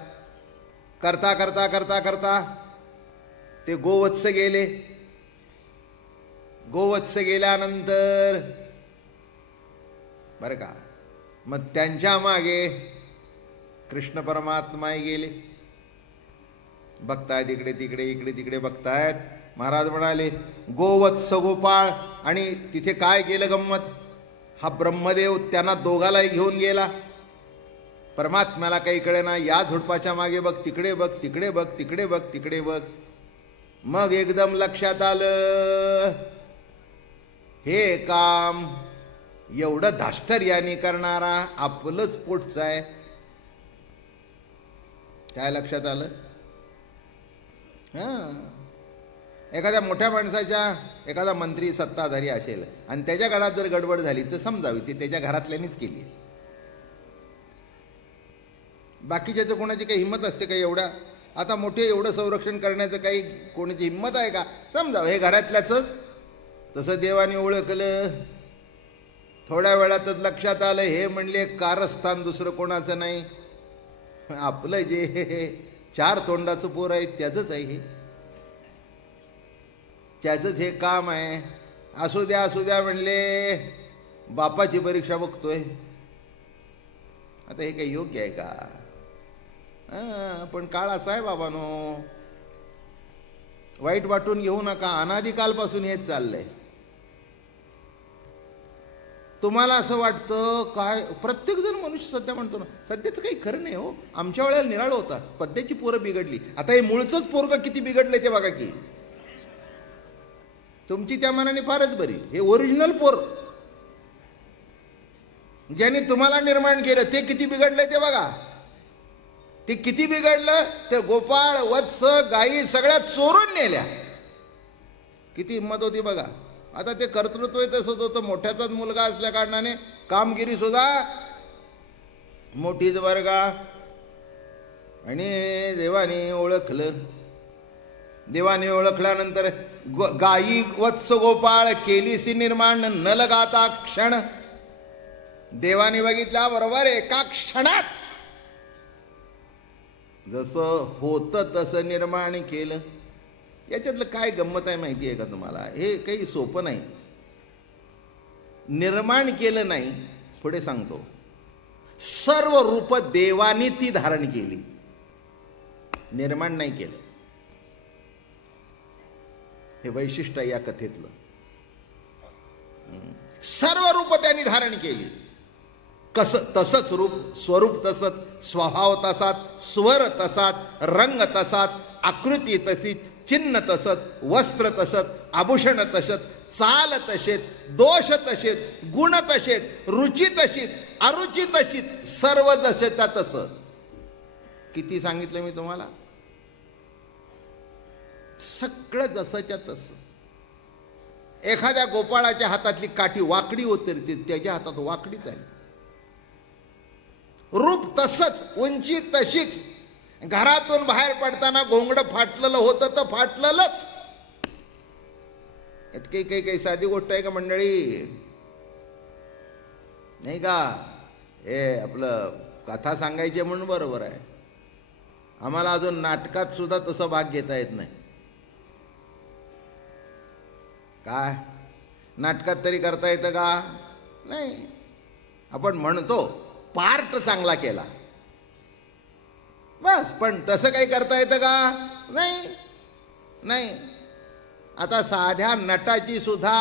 करता करता करता करता ते गोवत्स गेले. गोवत्स गेल्यानंतर बरं का, मग त्यांच्या मागे कृष्ण परमात्माही गेले. बघतायत इकडे तिकडे, इकडे तिकडे बघतायत. महाराज म्हणाले, गोवत्स गोपाळ. आणि तिथे काय केलं गंमत, हा ब्रह्मदेव त्यांना दोघालाही घेऊन गेला. परमात्म्याला काही कळेना. या झुडपाच्या मागे बघ, तिकडे बघ, तिकडे बघ, तिकडे बघ, तिकडे बघ. मग एकदम लक्षात आलं, हे काम एवढं धास्टर्याने करणारा आपलंच पोटचं आहे. काय लक्षात आलं? एखाद्या मोठ्या माणसाच्या, एखादा मंत्री सत्ताधारी असेल आणि त्याच्या घरात जर गडबड झाली तर समजावी ती त्याच्या घरातल्यानीच केली. बाकीच्याचं कोणाची काही हिंमत असते का एवढा? आता मोठे एवढं संरक्षण करण्याचं काही कोणाची हिंमत आहे का? समजावं हे घरातल्याच. तसं देवाने ओळखलं. थोड्या वेळातच लक्षात आलं, हे म्हणले कारस्थान दुसरं कोणाचं नाही, आपलं जे 4 तोंडाचं पोर आहे त्याचंच आहे, हे त्याचंच हे काम आहे. असू द्या असू द्या म्हणले, बापाची परीक्षा बघतोय. आता हे काही योग्य आहे का? पण काळ असा आहे बाबांनो, वाईट वाटून घेऊ नका. अनादिकालपासून हेच चाललंय. तुम्हाला असं वाटतं काय, प्रत्येक जण मनुष्य सध्या म्हणतो ना, सध्याचं काही खरं नाही हो. आमच्या वेळेला निराळं होता, पद्याची पोरं बिघडली. आता हे मूळचंच पोरगं किती बिघडलंय ते बघा की. तुमची त्या मनाने फारच बरी. हे ओरिजिनल पोर ज्यांनी तुम्हाला निर्माण केलं ते किती बिघडलंय ते बघा. ते किती बिघडलं, ते गोपाळ वत्स गायी सगळ्या चोरून नेल्या. किती हिंमत होती बघा. आता ते कर्तृत्व तसंच होतं. मोठ्याचाच मुलगा असल्या कारणाने कामगिरी सुद्धा मोठीच वर्गा. आणि देवाने ओळखलं. देवाने ओळखल्यानंतर गायी वत्स गोपाळ केलीसी निर्माण न लगाता क्षण. देवाने बघितल्या बरोबर एका क्षणात जसं होतं तसं निर्माण केलं. याच्यातलं काय गंमत आहे माहिती आहे का तुम्हाला? हे काही सोपं नाही. निर्माण केलं नाही, पुढे सांगतो. सर्व रूप देवानी ती धारण केली, निर्माण नाही केलं. हे वैशिष्ट्य या कथेतलं. सर्व रूप त्यांनी धारण केली. तसंच रूप, स्वरूप तसंच, स्वभाव तसाच, स्वर तसाच, रंग तसाच, आकृती तशीच, चिन्ह तसंच, वस्त्र तसंच, आभूषण तसंच, चाल तसेच, दोष तसेच, गुण तसेच, रुची तशीच, अरुची तशीच, सर्व जसेच्या तसं. किती सांगितलं मी तुम्हाला? सगळं जसंच्या तसं. एखाद्या गोपाळाच्या हातातली काठी वाकडी होती, त्याच्या हातात वाकडीच आहे. रूप तसंच, उंची तशीच, घरातून बाहेर पडताना घोंगडं फाटलेलं होतं तर फाटलेलंच. इतकी काही साधी गोष्ट आहे का मंडळी? नाही का? हे आपलं कथा सांगायची म्हणून बरोबर आहे. आम्हाला अजून नाटकात सुद्धा तसं भाग घेता येत नाही. काय नाटकात तरी करता येतं का? नाही. आपण म्हणतो पार्ट चांगला केला बस, पण तसं काही करता येतं का? नाही नाही. आता साध्या नटाची सुद्धा,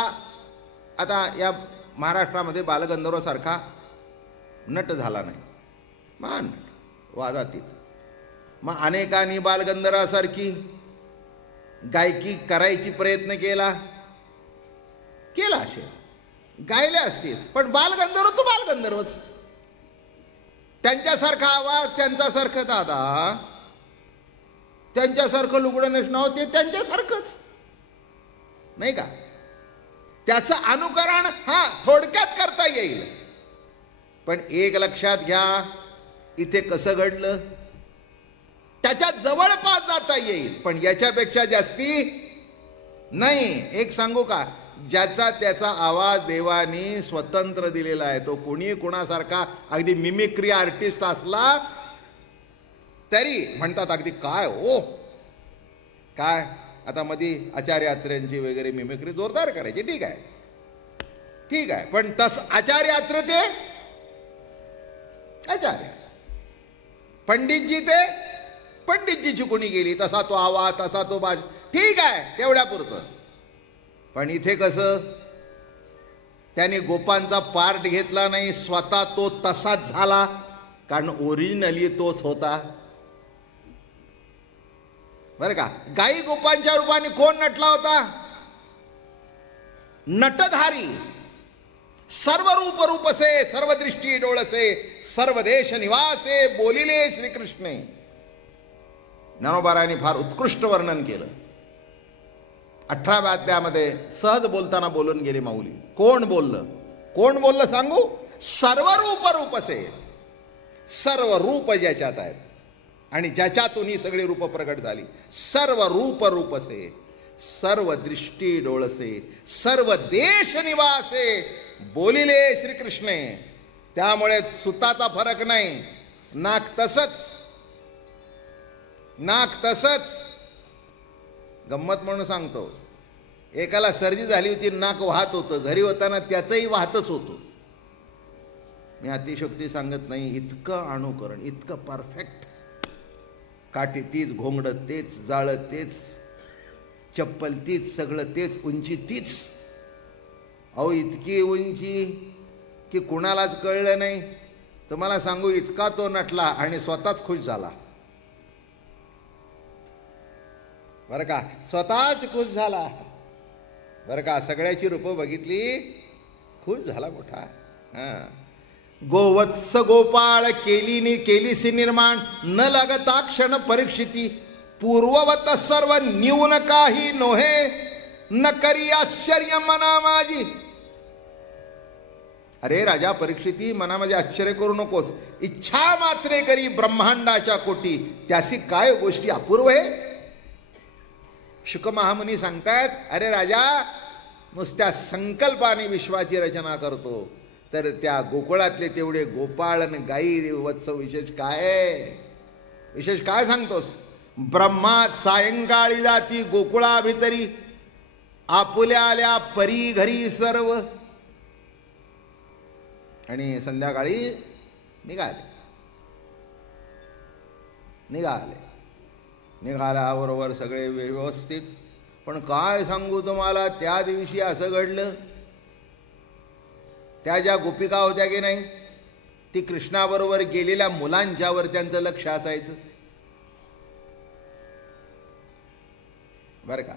आता या महाराष्ट्रामध्ये बालगंधर्व सारखा नट झाला नाही, महान नट वादातीत. मग अनेकांनी बालगंधर्वासारखी गायकी करायची प्रयत्न केला, असे गायले असतील, पण बालगंधर्व तो बालगंधर्वच. त्यांच्यासारखा आवाज, त्यांच्यासारखं दादा, त्यांच्यासारखं लुगडं नेसणं ते त्यांच्यासारखंच नाही का? त्याचं अनुकरण थोडक्यात करता येईल, पण एक लक्षात घ्या, इथे कसं घडलं त्याच्या जवळपास जाता येईल, पण याच्यापेक्षा जास्ती नाही. एक सांगू का? ज्याचा त्याचा आवाज देवानी स्वतंत्र दिलेला आहे, तो कोणी कोणासारखा अगदी मिमिक्री आर्टिस्ट असला तरी म्हणतात अगदी काय ओ काय. आता मध्ये आचार्य अत्र्यांची वगैरे मिमिक्री जोरदार करायची, ठीक आहे, पण तस आचार्य अत्रे ते आचार्य, पंडितजी ते पंडितजीची कोणी गेली, तसा तो आवाज, तसा तो बाज, ठीक आहे, तेवढ्यापुरतं. पण इथे कसं, त्याने गोपांचा पार्ट घेतला नाही, स्वतः तो तसाच झाला, कारण ओरिजिनली तोच होता. बरं का? गाई गोपांच्या रूपाने कोण नटला होता? नटधारी. सर्व रूप रूपसे, सर्व दृष्टी डोळसे, सर्व देश निवासे, बोलिले श्रीकृष्णे. ज्ञानोबारायांनी फार उत्कृष्ट वर्णन केलं. 18व्या अध्यायामध्ये सहज बोलताना बोलून गेले माऊली. कोण बोललं सांगू? सर्व रूप रूपसे, सर्व रूप ज्याच्यात आहेत आणि ज्याच्यातून ही सगळी रूप प्रगट झाली. सर्व रूप रूपसे, सर्व दृष्टी डोळसे, सर्व देश निवासे, बोलिले श्रीकृष्णे. त्यामुळे सुताचा फरक नाही, नाक तसंच. गंमत म्हणून सांगतो, एकाला सर्दी झाली होती, नाक वाहत होतं, घरी होताना त्याचंही वाहतच होतं. मी अतिशयोक्ती सांगत नाही, इतकं अनुकरण, इतकं परफेक्ट. काठी तीच, घोंगडं तेच, जाळं तेच, चप्पल तीच, सगळं तेच, उंची तीच. अहो इतकी उंची की कुणालाच कळलं नाही. तुम्हाला सांगू, इतका तो नटला आणि स्वतःच खुश झाला. बरं का? स्वतःच खुश झाला. बरं का? सगळ्याची रूपं बघितली, खुश झाला मोठा. गोवत्स गोपाळ केलीसी निर्माण, न लागता क्षण परीक्षिती, पूर्ववत सर्व न्यून काही नोहे, न करी आश्चर्य मना माझी. अरे राजा परीक्षिती, मनामध्ये आश्चर्य करू नकोस. इच्छा मात्रे करी ब्रह्मांडाच्या कोटी, त्यासी काय गोष्टी अपूर्व आहे. शुक महामुनी सांगतायत, अरे राजा, नुसत्या संकल्पाने विश्वाची रचना करतो, तर त्या गोकुळातले तेवढे गोपाळ आणि गाई वत्स विशेष काय सांगतोस. ब्रह्मा सायंकाळी जाती गोकुळाभितरी, आपुल्या आल्या परी घरी सर्व, आणि संध्याकाळी निघाल्याबरोबर सगळे व्यवस्थित. पण काय सांगू तुम्हाला, त्या दिवशी असं घडलं, त्या ज्या गोपिका होत्या की नाही, ती कृष्णाबरोबर गेलेल्या मुलांच्यावर त्यांचं लक्ष असायचं. बरं का?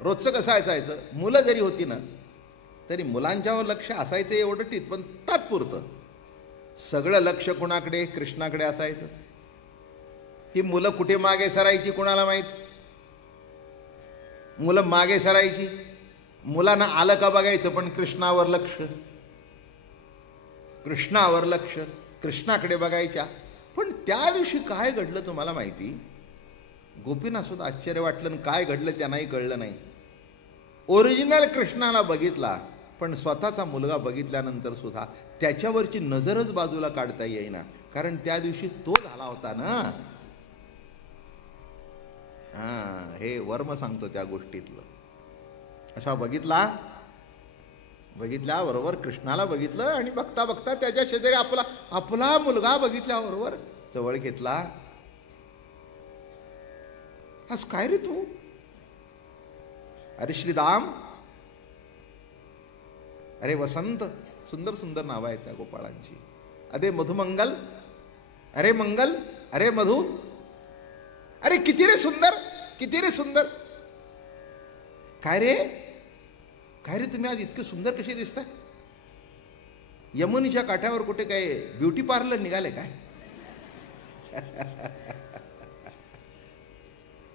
रोजचं कसं असायचं, मुलं जरी होती ना तरी मुलांच्यावर लक्ष असायचं एवढं टीत, पण तात्पुरतं. सगळं लक्ष कुणाकडे? कृष्णाकडे असायचं. ती मुलं कुठे मागे सरायची कुणाला माहीत. मुलं मागे सरायची, मुलांना आलं का बघायचं, पण कृष्णावर लक्ष, कृष्णाकडे बघायच्या. पण त्या दिवशी काय घडलं तुम्हाला माहिती? गोपींना सुद्धा आश्चर्य वाटलं आणि काय घडलं त्यांनाही कळलं नाही. ओरिजिनल कृष्णाला बघितला, पण स्वतःचा मुलगा बघितल्यानंतर सुद्धा त्याच्यावरची नजरच बाजूला काढता येईना, कारण त्या दिवशी तो झाला होता ना. हे वर्म सांगतो त्या गोष्टीतलं. असा बघितला बरोबर कृष्णाला बघितलं आणि बघता बघता त्याच्या शेजारी आपला मुलगा बघितल्याबरोबर जवळ घेतला. आज काय रे तू? अरे श्रीराम, अरे वसंत, सुंदर सुंदर नावं आहेत त्या गोपाळांची. अरे मधुमंगल, अरे मंगल, अरे मधु, अरे किती रे सुंदर, किती रे सुंदर. काय रे तुम्ही आज इतके सुंदर कसे दिसताय? यमुनीच्या काठावर कुठे काय ब्युटी पार्लर निघाले काय?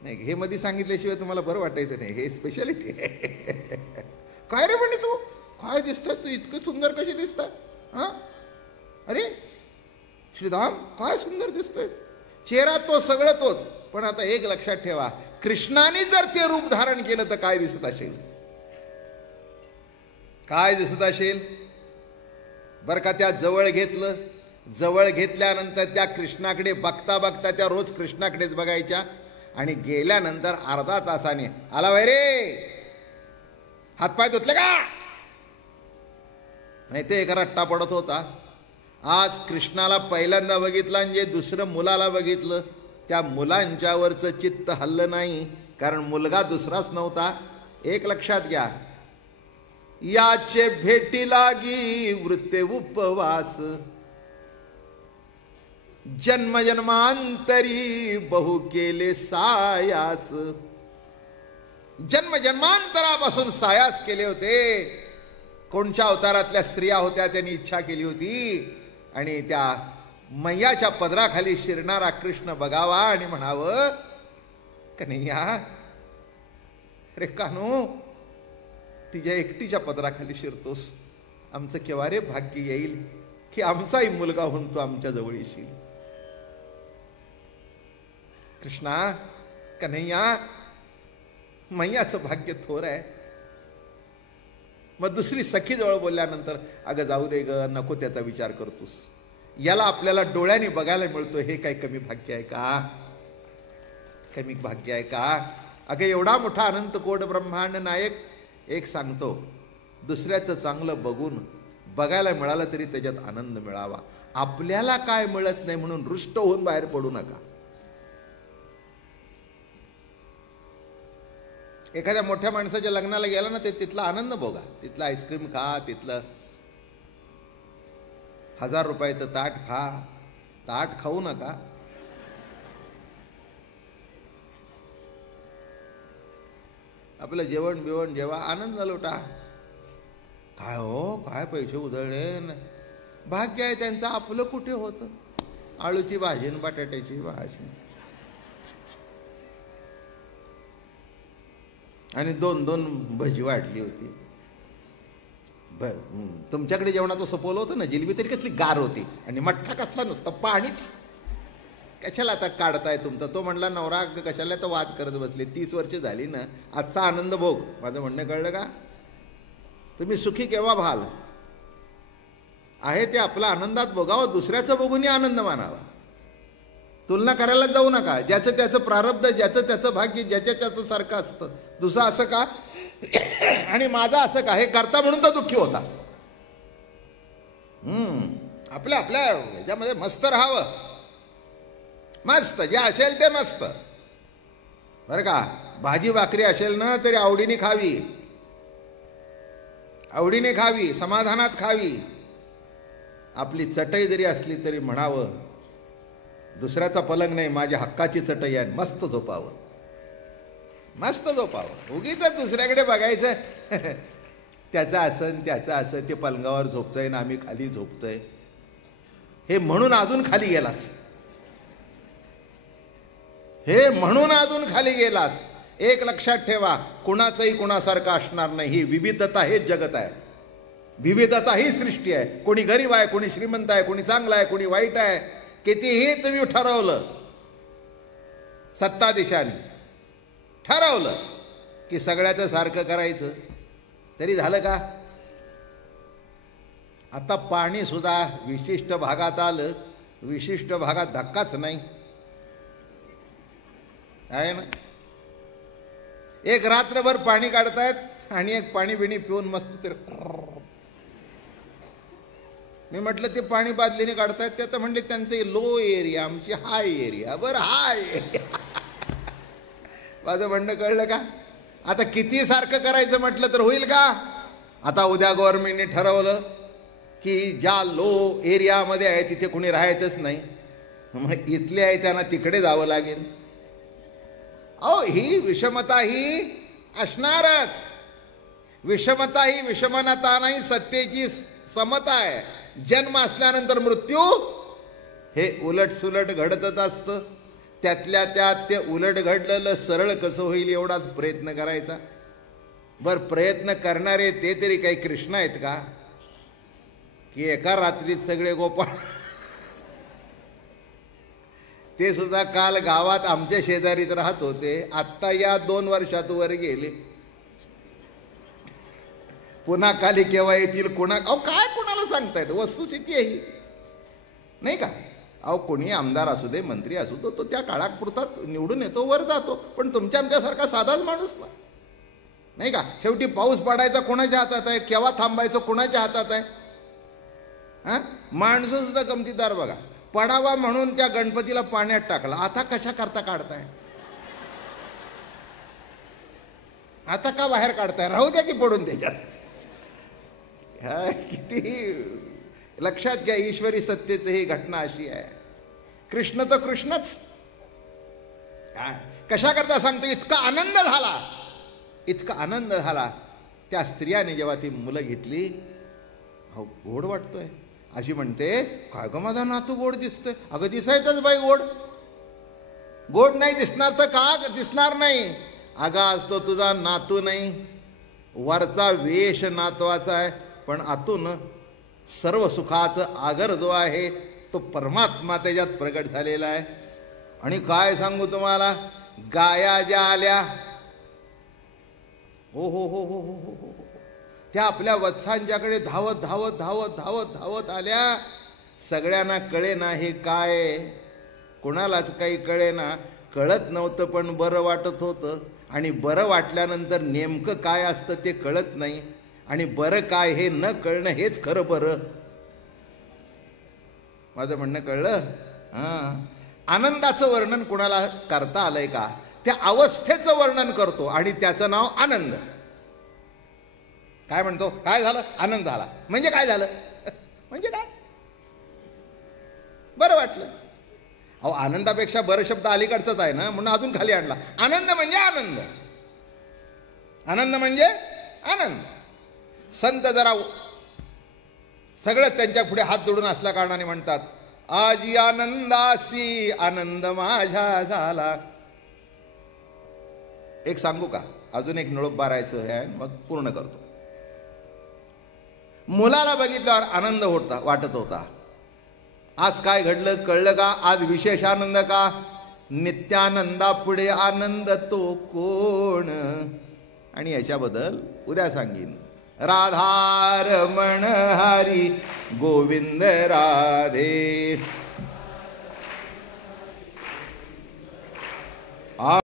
नाही, हे मध्ये सांगितल्याशिवाय तुम्हाला बरं वाटायचं नाही, हे स्पेशालिटी आहे. काय रे म्हणे तू, काय दिसतोय तू, इतकं सुंदर कसे दिसताय? हा, अरे श्रीधाम काय सुंदर दिसतोय. चेहरा तो, सगळं तोच, पण आता एक लक्षात ठेवा, कृष्णाने जर ते रूप धारण केलं तर काय दिसत असेल? काय दिसत असेल बर का? त्या जवळ घेतलं, जवळ घेतल्यानंतर त्या कृष्णाकडे बघता बघता त्या रोज कृष्णाकडेच बघायच्या, आणि गेल्यानंतर अर्धा तासाने आला वय रे, हातपाय धुतले का? नाही ते एका रट्टा पडत होता. आज कृष्णाला पहिल्यांदा बघितलं आणि जे दुसरं मुलाला बघितलं, त्या मुलांच्यावरचं चित्त हल्लं नाही, कारण मुलगा दुसराच नव्हता. एक लक्षात घ्या, याचे भेटी लागी वृत्ते उपवास, जन्म जन्मांतरी बहु केले सायास. जन्म जन्मांतरापासून सायास केले होते. कोणच्या अवतारातल्या स्त्रिया होत्या त्यांनी इच्छा केली होती, आणि त्या मैयाच्या पदराखाली शिरणारा कृष्ण बघावा आणि म्हणावं, कन्हैया रे कान्हू, तिच्या एकटीच्या पदराखाली शिरतोस, आमचं केव्हा रे भाग्य येईल की आमचाही मुलगा होऊन तो आमच्या जवळ येशील. कृष्णा, कन्हैया, मैयाचं भाग्य थोर आहे. मग दुसरी सखी जवळ बोलल्यानंतर, अगं जाऊ दे ग, नको त्याचा विचार करतोस, याला आपल्याला डोळ्याने बघायला मिळतो, हे काय कमी भाग्य आहे का? कमी भाग्य आहे का? अगं एवढा मोठा अनंत कोट ब्रह्मांड नायक, एक सांगतो, दुसऱ्याचं चांगलं बघून बघायला मिळालं तरी त्याच्यात आनंद मिळावा. आपल्याला काय मिळत नाही म्हणून रुष्ट होऊन बाहेर पडू नका. एखाद्या मोठ्या माणसाच्या लग्नाला गेला ना, ते तिथला आनंद भोगा, तिथलं आईस्क्रीम खा, तिथलं 1000 रुपयाचं ताट खा. ताट खाऊ नका. आपलं जेवण बिवण जेवा, आनंद लुटा. काय हो, काय पैसे उधळले, भाग्य आहे त्यांचं, आपलं कुठे होतं? आळूची भाजी आणि बटाट्याची भाजी, आणि 2-2 भजी वाढली होती. तुमच्याकडे जेवणाचं सपोल होतं ना, जिलबी तरी कसली गार होती, आणि मठ्ठा कसला नसता, पाणीच. कशाला आता काढताय तुमचा? तो म्हणला, नवरा कशाला तर वाद करत बसले, 30 वर्ष झाली ना, आजचा आनंद भोग. माझं म्हणणं कळलं का? तुम्ही सुखी केव्हा व्हाल? आहे ते आपला आनंदात भोगावं, दुसऱ्याचं बघूनही आनंद मानावा. तुलना करायला जाऊ नका. ज्याचं त्याचं प्रारब्ध, ज्याचं त्याचं भाग्य ज्याच्या त्याचं सारखं असतं. दुसरं असं का आणि माझं असं का, हे करता म्हणून तो दुःखी होता. आपल्या आपल्या ह्याच्यामध्ये मस्त राहावं. मस्त जे असेल ते मस्त, बरं का? भाजी भाकरी असेल ना तरी आवडीने खावी, आवडीने खावी, समाधानात खावी. आपली चटई जरी असली तरी म्हणावं, दुसऱ्याचा पलंग नाही, माझ्या हक्काची चटई आहे, मस्त झोपावं, मस्त झोपावं. उगीच दुसऱ्याकडे बघायचं, त्याचं असं त्याचं असं, ते पलंगावर झोपतंय ना आम्ही खाली झोपतोय, हे म्हणून अजून खाली गेलास, हे म्हणून अजून खाली गेलास. एक लक्षात ठेवा, कुणाचंही कुणासारखं असणार नाही. ही विविधता हेच जगत आहे, विविधता ही सृष्टी आहे. कोणी गरीब आहे, कोणी श्रीमंत आहे, कोणी चांगला आहे, कोणी वाईट आहे. कितीही तुम्ही ठरवलं, सत्ताधीशांनी ठरवलं की सगळ्याचं सारखं करायचं, तरी झालं का? आता पाणी सुद्धा विशिष्ट भागात आलं, विशिष्ट भागात धक्काच नाही आहे ना. एक रात्रभर पाणी काढतायत आणि एक पाणी बिणी पिऊन मस्त ते. मी म्हटलं ते पाणी बादलीने काढतायत, ते तर म्हणले त्यांचे लो एरिया, आमची हाय एरिया. बरं हाय एरिया. माझं म्हणणं कळलं का? आता किती सारखं करायचं म्हटलं तर होईल का? आता उद्या गव्हर्नमेंटने ठरवलं की ज्या लो एरियामध्ये आहे तिथे कोणी राहायचंच नाही, मग इथले आहे त्यांना तिकडे जावं लागेल. अहो ही विषमता ही असणारच. विषमता ही विषमता नाही, सत्तेची समता आहे. जन्म असल्यानंतर मृत्यू हे उलट सुलट घडतच असतं. त्यातल्या त्यात ते उलट घडलेलं सरळ कसं होईल एवढाच प्रयत्न करायचा. बरं, प्रयत्न करणारे ते तरी काही कृष्ण आहेत का की एका रात्रीत सगळे गोपाळ? ते सुद्धा काल गावात आमच्या शेजारीत राहत होते, आत्ता या 2 वर्षात वर गेले. पुन्हा खाली केव्हा येतील कोणा, अहो काय कोणाला सांगतायत? वस्तुस्थिती आहे ही, नाही का? अहो कोणी आमदार असू दे, मंत्री असू दे, तो त्या काळापुरता निवडून येतो, वर जातो. पण तुमच्या आमच्यासारखा साधाच माणूस ना, नाही का? शेवटी पाऊस पडायचा कोणाच्या हातात आहे, केव्हा थांबायचं कोणाच्या हातात आहे? हा, माणसं सुद्धा गमतीदार बघा. पडावा म्हणून त्या गणपतीला पाण्यात टाकला, आता कशा करता काढताय? आता का बाहेर काढताय? राहू द्या की पडून त्याच्यात. किती लक्षात घ्या, ईश्वरी सत्तेचं ही घटना अशी आहे. कृष्ण तर कृष्णच. कशा करता सांगतो, इतका आनंद झाला, इतका आनंद झाला त्या स्त्रियाने जेव्हा ती मुलं घेतली. हो गोड वाटतोय. अशी म्हणते, काय ग माझा नातू गोड दिसतोय. अगं दिसायचंच बाई गोड. गोड नाही दिसणार तर का दिसणार नाही? अगं आज तो तुझा नातू नाही, वरचा वेश नातवाचा आहे, पण आतून सर्व सुखाचं आगर जो आहे तो परमात्मा त्याच्यात प्रगट झालेला आहे. आणि काय सांगू तुम्हाला, गाया ज्या आल्या, हो हो हो हो हो हो, त्या आपल्या वत्सांच्याकडे धावत धावत धावत धावत धावत आल्या. सगळ्यांना कळे ना हे काय, कोणालाच काही कळे ना. कळत नव्हतं पण बरं वाटत होतं, आणि बरं वाटल्यानंतर नेमकं काय असतं ते कळत नाही, आणि बरं काय हे न कळणं हेच खरं बरं. माझं म्हणणं कळलं? हां, आनंदाचं वर्णन कोणाला करता आलंय का? त्या अवस्थेचं वर्णन करतो आणि त्याचं नाव आनंद. काय म्हणतो? काय झालं? आनंद झाला. म्हणजे काय झालं? म्हणजे काय? बरं वाटलं. अहो आनंदापेक्षा बरं शब्द अलीकडचाच आहे ना, म्हणून अजून खाली आणला. आनंद म्हणजे आनंद, आनंद म्हणजे आनंद. संत जरा सगळं त्यांच्या पुढे हात जोडून असल्या कारणाने म्हणतात, आजी आनंदासी आनंद माझ्या झाला. एक सांगू का? अजून एक निरोप बारायचं आहे, मग पूर्ण करतो. मुलाला बघितल्यावर आनंद वाटत होता. आज काय घडलं कळलं का? आज विशेष आनंद का? नित्यानंदा पुढे आनंद तो कोण? आणि याच्याबद्दल उद्या सांगीन. राधा रमण हरी गोविंद राधे.